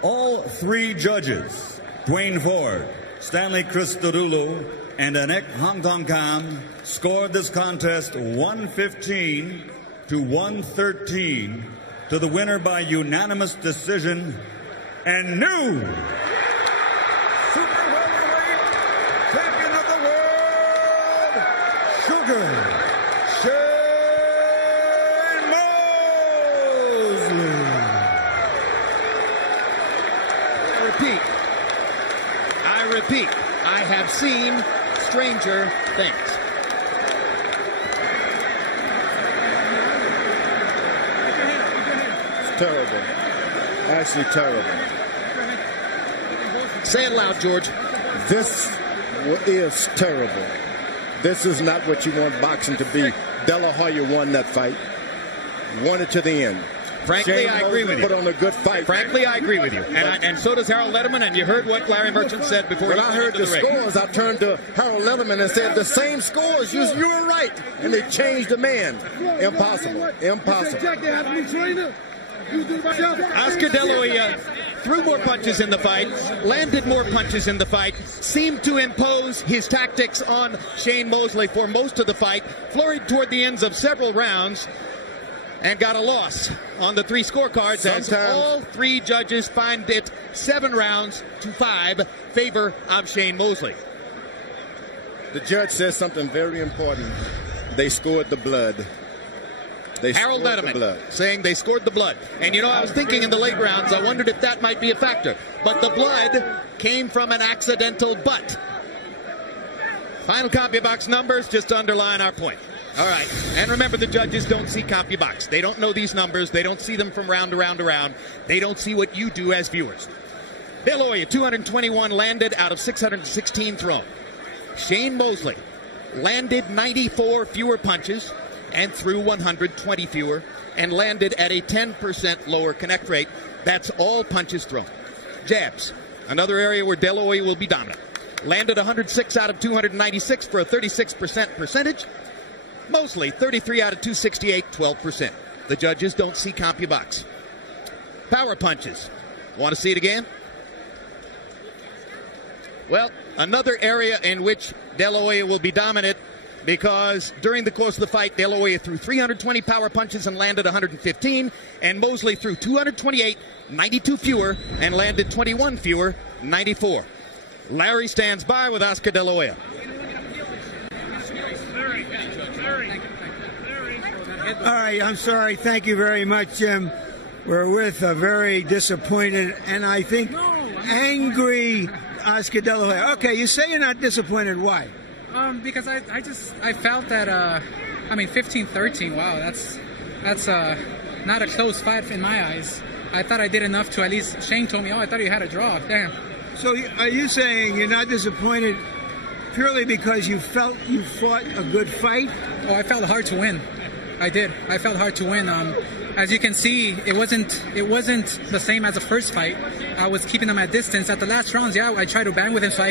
All three judges, Dwayne Ford, Stanley Christodoulou, and Anek Hongtongkam, scored this contest 115 to 113 to the winner by unanimous decision and new super welterweight champion of the world, Sugar Shane Mosley. I repeat, I have seen stranger things. It's terrible. Actually terrible. Say it loud, George. This is terrible. This is not what you want boxing to be. De La Hoya won that fight. Won it to the end. Frankly, Shane I agree with you. Put on a good fight. Frankly, I agree with you. And so does Harold Letterman, and you heard what Larry Merchant said before. When I heard the scores, I turned to Harold Letterman and said, the same scores, you were right. And they changed the man. Impossible. Impossible. Oscar De La Hoya threw more punches in the fight, landed more punches in the fight, seemed to impose his tactics on Shane Mosley for most of the fight, flurried toward the ends of several rounds, and got a loss on the three scorecards as all three judges find it 7 rounds to 5 favor of Shane Mosley. The judge says something very important. They scored the blood. Harold Letterman saying they scored the blood. And you know, I was thinking in the late rounds, I wondered if that might be a factor. But the blood came from an accidental butt. Final CompuBox numbers just to underline our point. All right, and remember, the judges don't see CompuBox. They don't know these numbers. They don't see them from round to round to round. They don't see what you do as viewers. De La Hoya, 221 landed out of 616 thrown. Shane Mosley landed 94 fewer punches and threw 120 fewer and landed at a 10% lower connect rate. That's all punches thrown. Jabs, another area where De La Hoya will be dominant. Landed 106 out of 296 for a 36% percentage. Mosley, 33 out of 268, 12%. The judges don't see CompuBox. Power punches. Want to see it again? Well, another area in which De La Hoya will be dominant, because during the course of the fight, De La Hoya threw 320 power punches and landed 115, and Mosley threw 228, 92 fewer, and landed 21 fewer, 94. Larry stands by with Oscar De La Hoya. All right, I'm sorry. Thank you very much, Jim. We're with a very disappointed and I think angry Oscar De La Hoya. Okay, you say you're not disappointed. Why? Because I felt that 15-13. Wow, that's not a close fight in my eyes. I thought I did enough to at least. Shane told me, "Oh, I thought you had a draw." Damn. So are you saying you're not disappointed purely because you felt you fought a good fight? Oh, I felt hard to win. I did. I felt hard to win. As you can see, it wasn't the same as the first fight. I was keeping them at distance. At the last rounds, yeah, I tried to bang with him so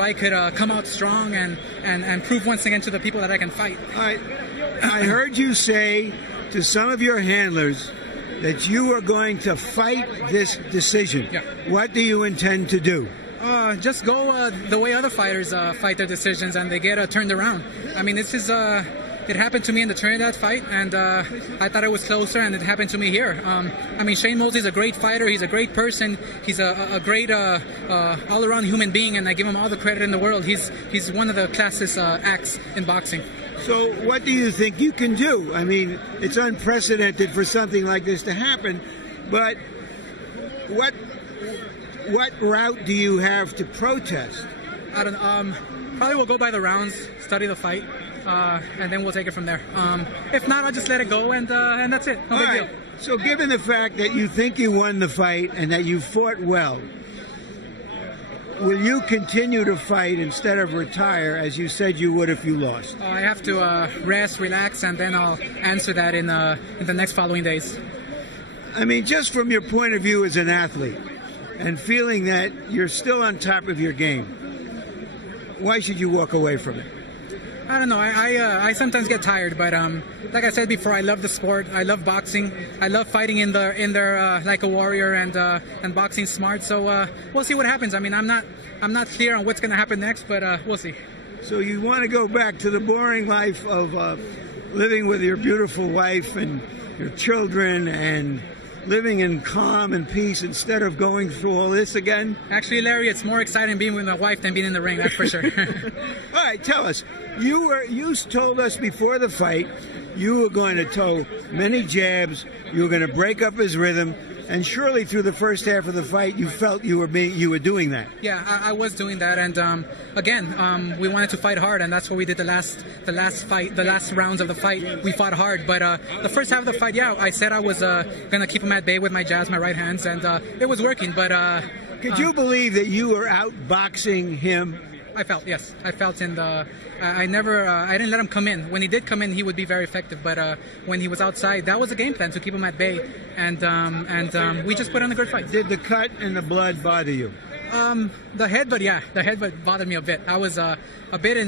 I could come out strong and prove once again to the people that I can fight. All right. I heard you say to some of your handlers that you are going to fight this decision. Yeah. What do you intend to do? Just go the way other fighters fight their decisions and they get turned around. I mean, this is. It happened to me in the Trinidad fight, and I thought it was closer, and it happened to me here. Shane Mosley is a great fighter. He's a great person. He's a great all-around human being, and I give him all the credit in the world. He's one of the classest acts in boxing. So what do you think you can do? I mean, it's unprecedented for something like this to happen, but what route do you have to protest? I don't know. Probably we'll go by the rounds, study the fight. And then we'll take it from there. If not, I'll just let it go, and that's it. No big deal. So given the fact that you think you won the fight and that you fought well, will you continue to fight instead of retire as you said you would if you lost? I have to rest, relax, and then I'll answer that in the next following days. I mean, just from your point of view as an athlete and feeling that you're still on top of your game, Why should you walk away from it? I don't know. I sometimes get tired, but like I said before, I love the sport. I love boxing. I love fighting in there like a warrior and boxing smart. So we'll see what happens. I mean, I'm not clear on what's going to happen next, but we'll see. So you want to go back to the boring life of living with your beautiful wife and your children and living in calm and peace instead of going through all this again? Actually, Larry, it's more exciting being with my wife than being in the ring, that's for sure. All right, tell us. You told us before the fight you were going to throw many jabs, you were going to break up his rhythm, and surely through the first half of the fight you felt you were doing that. Yeah, I was doing that, and again, we wanted to fight hard, and that's what we did the last rounds of the fight. We fought hard, but the first half of the fight, yeah, I said I was going to keep him at bay with my jabs, my right hands, and it was working. But could you believe that you were outboxing him? I felt, yes. I felt in the... I didn't let him come in. When he did come in, he would be very effective. But when he was outside, that was the game plan, to keep him at bay. And we just put on a good fight. Did the cut and the blood bother you? The headbutt, yeah. The headbutt bothered me a bit. I was a bit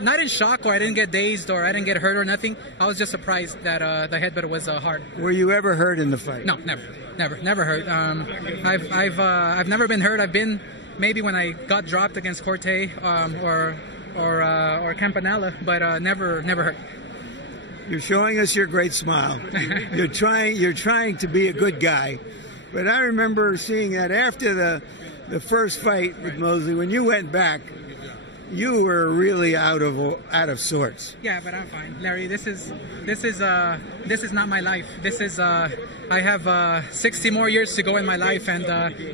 not in shock, or I didn't get dazed, or I didn't get hurt or nothing. I was just surprised that the headbutt was hard. Were you ever hurt in the fight? No, never hurt. I've never been hurt. I've been... Maybe when I got dropped against Corte or Campanella, but never hurt. You're showing us your great smile. You're trying to be a good guy. But I remember seeing that after the first fight with Mosley, when you went back, you were really out of sorts. Yeah, but I'm fine, Larry. This is not my life. This is I have 60 more years to go in my life, and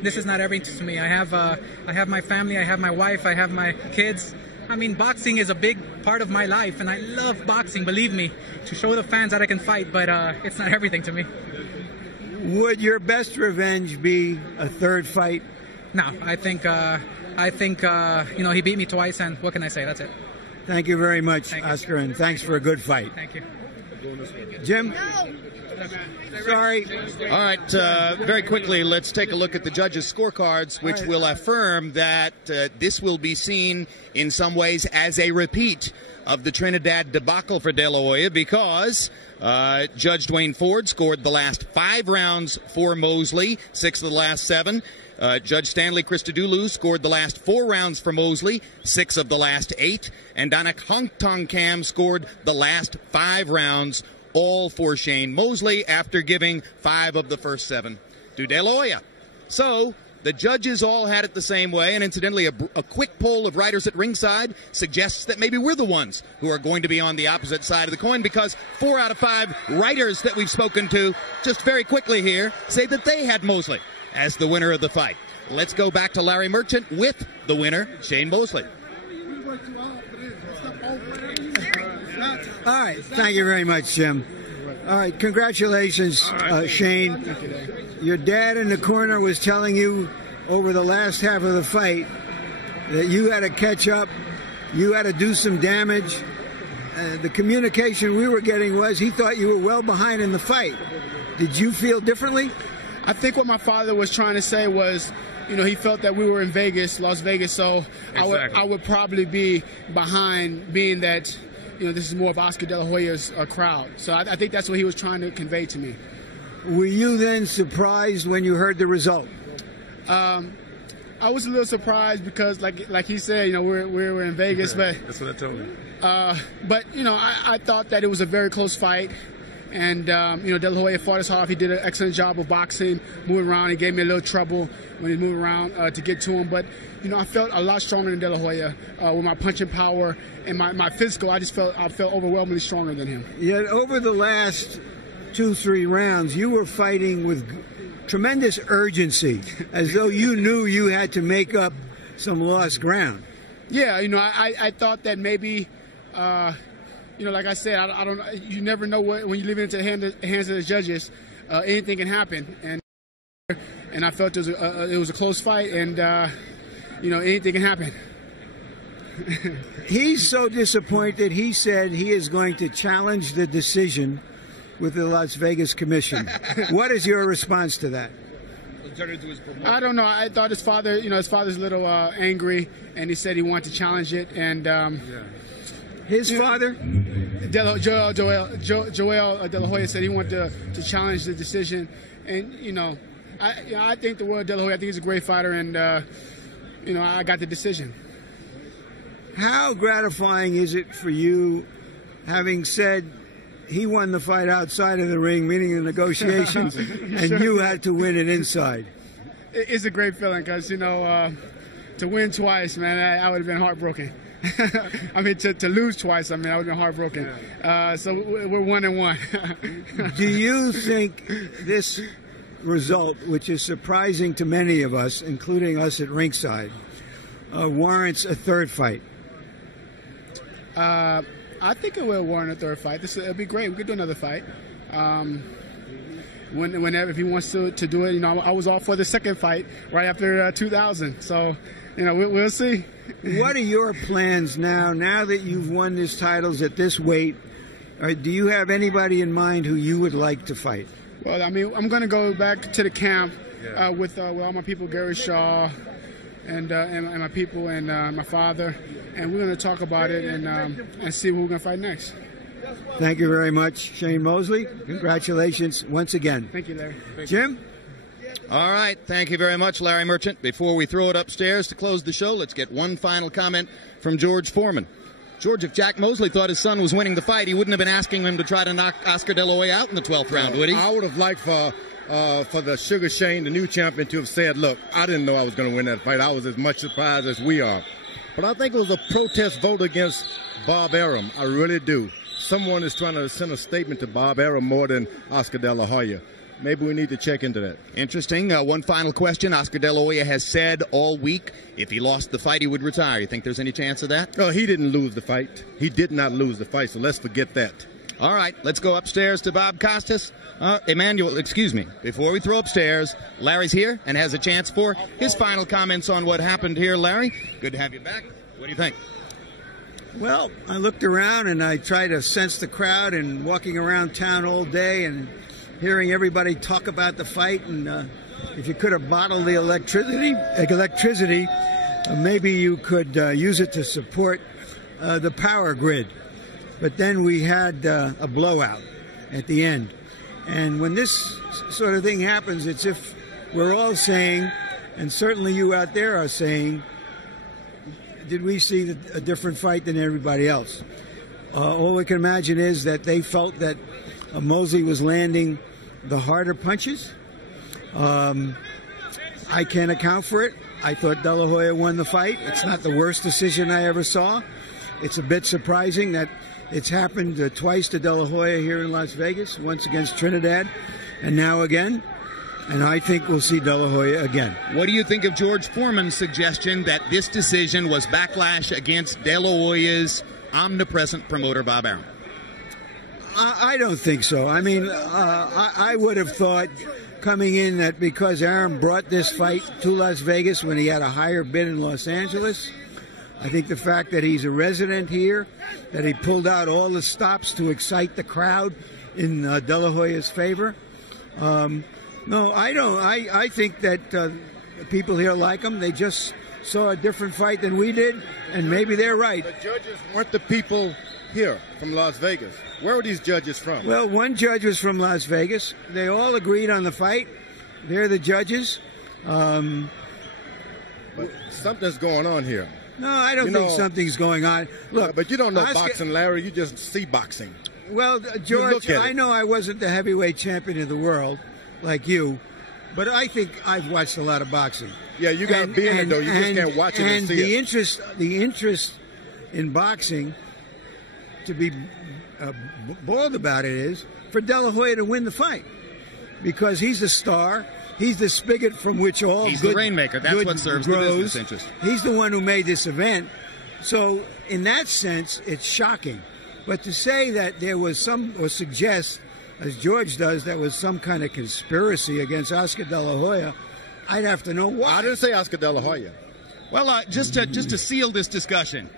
this is not everything to me. I have my family, I have my wife, I have my kids. I mean, boxing is a big part of my life, and I love boxing. Believe me, to show the fans that I can fight. But it's not everything to me. Would your best revenge be a third fight? No, I think he beat me twice, and what can I say? That's it. Thank you very much, Oscar, and thanks for a good fight. Thank you. Jim? Sorry. All right, very quickly, let's take a look at the judges' scorecards, which will affirm that this will be seen in some ways as a repeat of the Trinidad debacle for De La Hoya, because Judge Dwayne Ford scored the last 5 rounds for Mosley, 6 of the last 7. Judge Stanley Christodoulou scored the last 4 rounds for Mosley, 6 of the last 8. And Danak Hongtong Cam scored the last 5 rounds, all for Shane Mosley, after giving 5 of the first 7 to De La Hoya. So the judges all had it the same way, and incidentally, a quick poll of writers at ringside suggests that maybe we're the ones who are going to be on the opposite side of the coin, because 4 out of 5 writers that we've spoken to, just very quickly here, say that they had Mosley as the winner of the fight. Let's go back to Larry Merchant with the winner, Shane Mosley. All right, thank you very much, Jim. All right, congratulations, Shane. Your dad in the corner was telling you over the last half of the fight that you had to catch up, you had to do some damage. The communication we were getting was he thought you were well behind in the fight. Did you feel differently? I think what my father was trying to say was, you know, he felt that we were in Vegas, Las Vegas, so I would probably be behind, being that, you know, this is more of Oscar De La Hoya's crowd. So I think that's what he was trying to convey to me. Were you then surprised when you heard the result? I was a little surprised because, like he said, you know, we were in Vegas, but that's what I told him. But you know, I thought that it was a very close fight. And, you know, De La Hoya fought his hard. He did an excellent job of boxing, moving around. He gave me a little trouble when he moved around to get to him. But, you know, I felt a lot stronger than De La Hoya with my punching power and my physical. I felt overwhelmingly stronger than him. Yet over the last 2-3 rounds, you were fighting with tremendous urgency, as though you knew you had to make up some lost ground. Yeah, you know, I thought that maybe... you know, like I said, I don't. You never know what when you leave it into the hands of the judges. Anything can happen, and I felt it was a close fight, and you know, anything can happen. He's so disappointed. He said he is going to challenge the decision with the Las Vegas Commission. What is your response to that? turn into his promoter? I don't know. I thought his father, his father's a little angry, and he said he wanted to challenge it. And his father, Joel De La Hoya, said he wanted to challenge the decision. And I think the world De La Hoya, I think he's a great fighter, and I got the decision. How gratifying is it for you, having said he won the fight outside of the ring, meaning the negotiations, and you had to win it inside? It's a great feeling because, to win twice, man, I would have been heartbroken. I mean, to lose twice, I would have been heartbroken. So we're 1-1. Do you think this result, which is surprising to many of us, including us at ringside, warrants a third fight? I think it will warrant a third fight. It'll be great. We could do another fight. Whenever, if he wants to do it, I was all for the second fight right after 2000. So, we'll see. What are your plans now that you've won these titles at this weight? Do you have anybody in mind who you would like to fight? Well, I'm going to go back to the camp with all my people, Gary Shaw, and my people, and my father, and we're going to talk about it and see who we're going to fight next. Thank you very much, Shane Mosley. Congratulations once again. Thank you, Larry. Jim? All right. Thank you very much, Larry Merchant. Before we throw it upstairs to close the show, let's get one final comment from George Foreman. George, if Jack Mosley thought his son was winning the fight, he wouldn't have been asking him to try to knock Oscar De La Hoya out in the 12th round, would he? I would have liked for the Sugar Shane, the new champion, to have said, look, I didn't know I was going to win that fight. I was as much surprised as we are. But I think it was a protest vote against Bob Arum. I really do. Someone is trying to send a statement to Bob Arum more than Oscar De La Hoya. Maybe we need to check into that. Interesting. One final question. Oscar De La Hoya has said all week if he lost the fight, he would retire. You think there's any chance of that? No, he didn't lose the fight. He did not lose the fight, so let's forget that. All right, let's go upstairs to Bob Costas. Emmanuel, excuse me. Before we throw upstairs, Larry's here and has a chance for his final comments on what happened here. Larry, good to have you back. What do you think? Well, I looked around and I tried to sense the crowd, and walking around town all day and hearing everybody talk about the fight, and if you could have bottled the electricity, maybe you could use it to support the power grid. But then we had a blowout at the end. And when this sort of thing happens, it's if we're all saying, and certainly you out there are saying, did we see a different fight than everybody else? All we can imagine is that they felt that Mosley was landing the harder punches. I can't account for it. I thought De La Hoya won the fight. It's not the worst decision I ever saw. It's a bit surprising that it's happened twice to De La Hoya here in Las Vegas, once against Trinidad, and now again. And I think we'll see De La Hoya again. What do you think of George Foreman's suggestion that this decision was backlash against De La Hoya's omnipresent promoter, Bob Arum? I don't think so. I mean, I would have thought coming in that because Arum brought this fight to Las Vegas when he had a higher bid in Los Angeles, I think the fact that he's a resident here, that he pulled out all the stops to excite the crowd in De La Hoya's favor. No, I don't. I think that the people here like him. They just saw a different fight than we did, and maybe they're right. The judges weren't the people here from Las Vegas. Where were these judges from? Well, one judge was from Las Vegas. They all agreed on the fight. They're the judges. But something's going on here. No, I don't think something's going on. Look, but you don't know boxing, Larry. You just see boxing. Well, George, I know I wasn't the heavyweight champion of the world like you, but I think I've watched a lot of boxing. Yeah, you got to be in it, though. You just can't watch it and see it. And the interest in boxing, to be bold about it, is for De La Hoya to win the fight, because he's the star. He's the spigot from which all he's good, the rainmaker. That's what serves grows. The business interest. He's the one who made this event. So in that sense, it's shocking. But to say that there was or suggest, as George does, that was some kind of conspiracy against Oscar De La Hoya, I'd have to know why. I didn't say Oscar De La Hoya. Well, just to seal this discussion,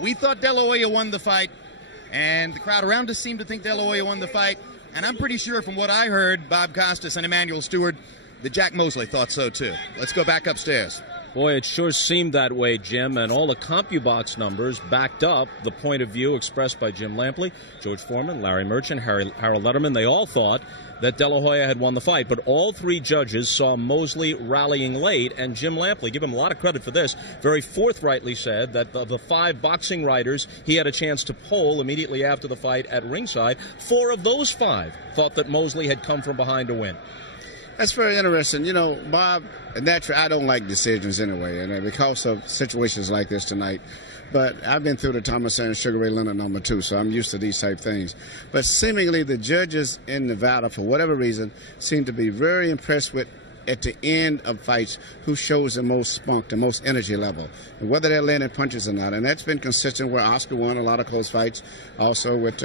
we thought De La Hoya won the fight, and the crowd around us seemed to think De La Hoya won the fight. And I'm pretty sure from what I heard, Bob Costas and Emmanuel Stewart, The Jack Mosley thought so, too. Let's go back upstairs. Boy, it sure seemed that way, Jim, and all the CompuBox numbers backed up the point of view expressed by Jim Lampley, George Foreman, Larry Merchant, Harold Letterman. They all thought that De La Hoya had won the fight, but all three judges saw Mosley rallying late, and Jim Lampley, give him a lot of credit for this, very forthrightly said that of the 5 boxing writers he had a chance to poll immediately after the fight at ringside, 4 of those 5 thought that Mosley had come from behind to win. That's very interesting. You know, Bob, naturally, I don't like decisions anyway, and because of situations like this tonight. But I've been through the Thomas and Sugar Ray Leonard #2, so I'm used to these type things. But seemingly the judges in Nevada, for whatever reason, seem to be very impressed with, at the end of fights, who shows the most spunk, the most energy level, and whether they're landing punches or not. And that's been consistent where Oscar won a lot of close fights, also with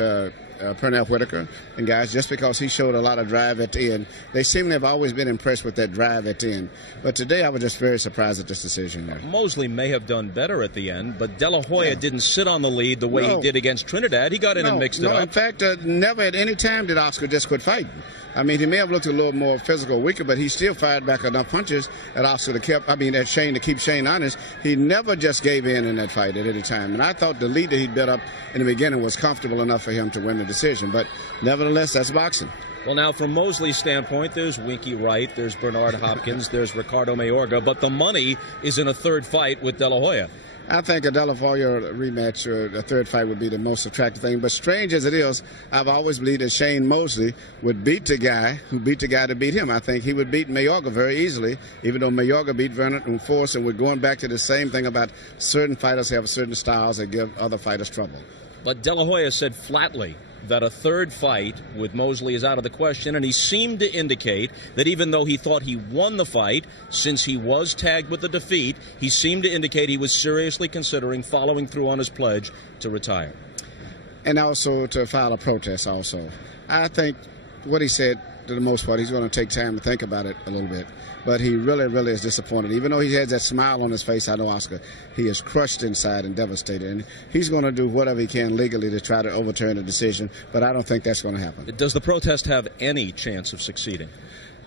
Pernell Whitaker and guys, just because he showed a lot of drive at the end. They seem to have always been impressed with that drive at the end. But today I was just very surprised at this decision there. Mosley may have done better at the end, but De La Hoya didn't sit on the lead the way he did against Trinidad. He got in and mixed it up. In fact, never at any time did Oscar just quit fighting. I mean, he may have looked a little more physical, weaker, but he still fired back enough punches at Oscar at Shane to keep Shane honest. He never just gave in that fight at any time. And I thought the lead that he built up in the beginning was comfortable enough for him to win the decision. But nevertheless, that's boxing. Well, now, from Mosley's standpoint, there's Winky Wright, there's Bernard Hopkins, there's Ricardo Mayorga, but the money is in a third fight with De La Hoya. I think a De La Hoya rematch or a third fight would be the most attractive thing. But strange as it is, I've always believed that Shane Mosley would beat the guy who beat the guy to beat him. I think he would beat Mayorga very easily, even though Mayorga beat Vernon and Force. And we're going back to the same thing about certain fighters have certain styles that give other fighters trouble. But De La Hoya said flatly that a third fight with Mosley is out of the question, and he seemed to indicate that even though he thought he won the fight, since he was tagged with a defeat, he seemed to indicate he was seriously considering following through on his pledge to retire. And also to file a protest also. I think what he said, to the most part, he's going to take time to think about it a little bit. But he really, really is disappointed. Even though he has that smile on his face, I know Oscar, he is crushed inside and devastated. And he's going to do whatever he can legally to try to overturn the decision, but I don't think that's going to happen. Does the protest have any chance of succeeding?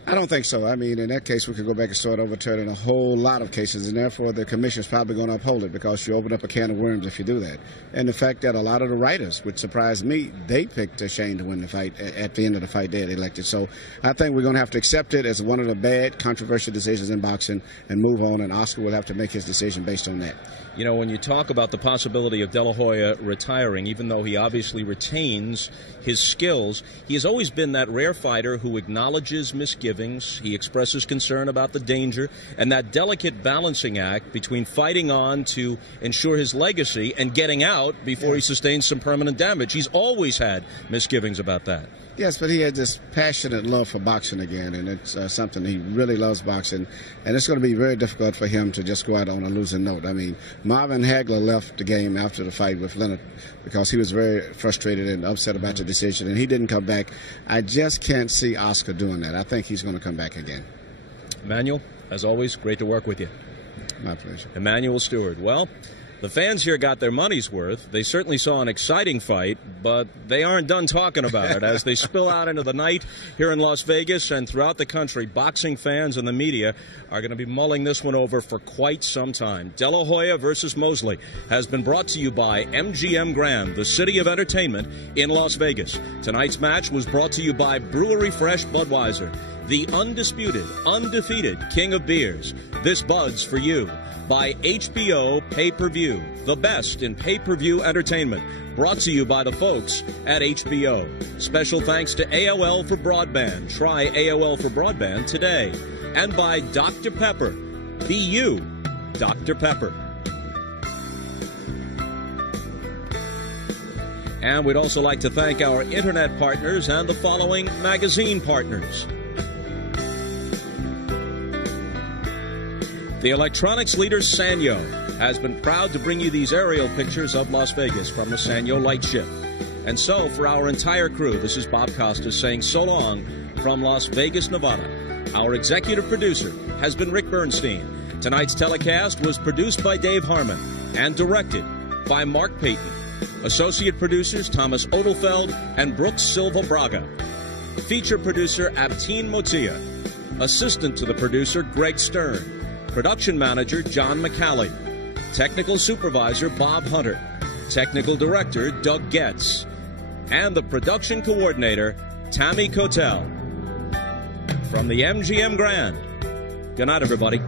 I don't think so. I mean, in that case, we could go back and start overturning a whole lot of cases, and therefore the commission is probably going to uphold it because you open up a can of worms if you do that. And the fact that a lot of the writers, which surprised me, they picked Shane to win the fight at the end of the fight they had elected. So I think we're going to have to accept it as one of the bad, controversial decisions in boxing and move on, and Oscar will have to make his decision based on that. You know, when you talk about the possibility of De La Hoya retiring, even though he obviously retains his skills, he has always been that rare fighter who acknowledges misgivings, he expresses concern about the danger, and that delicate balancing act between fighting on to ensure his legacy and getting out before he sustains some permanent damage. He's always had misgivings about that. Yes, but he had this passionate love for boxing again, and it's something he really loves boxing, and it's going to be very difficult for him to just go out on a losing note. I mean, Marvin Hagler left the game after the fight with Leonard because he was very frustrated and upset about the decision, and he didn't come back. I just can't see Oscar doing that. I think he's going to come back again. Emmanuel, as always, great to work with you. My pleasure. Emmanuel Stewart. Well, the fans here got their money's worth. They certainly saw an exciting fight, but they aren't done talking about it. As they spill out into the night here in Las Vegas and throughout the country, boxing fans and the media are going to be mulling this one over for quite some time. De La Hoya versus Mosley has been brought to you by MGM Grand, the city of entertainment in Las Vegas. Tonight's match was brought to you by Brewery Fresh Budweiser, the undisputed, undefeated king of beers. This Bud's for you. By HBO Pay-Per-View, the best in pay-per-view entertainment. Brought to you by the folks at HBO. Special thanks to AOL for Broadband. Try AOL for Broadband today. And by Dr. Pepper. Be you, Dr. Pepper. And we'd also like to thank our internet partners and the following magazine partners. The electronics leader Sanyo has been proud to bring you these aerial pictures of Las Vegas from the Sanyo Lightship. And so, for our entire crew, this is Bob Costas saying so long from Las Vegas, Nevada. Our executive producer has been Rick Bernstein. Tonight's telecast was produced by Dave Harmon and directed by Mark Payton. Associate producers Thomas Odelfeld and Brooks Silva Braga. Feature producer Abtine Motia. Assistant to the producer, Greg Stern. Production manager, John McCallie. Technical supervisor, Bob Hunter. Technical director, Doug Getz. And the production coordinator, Tammy Cotel. From the MGM Grand. Good night, everybody.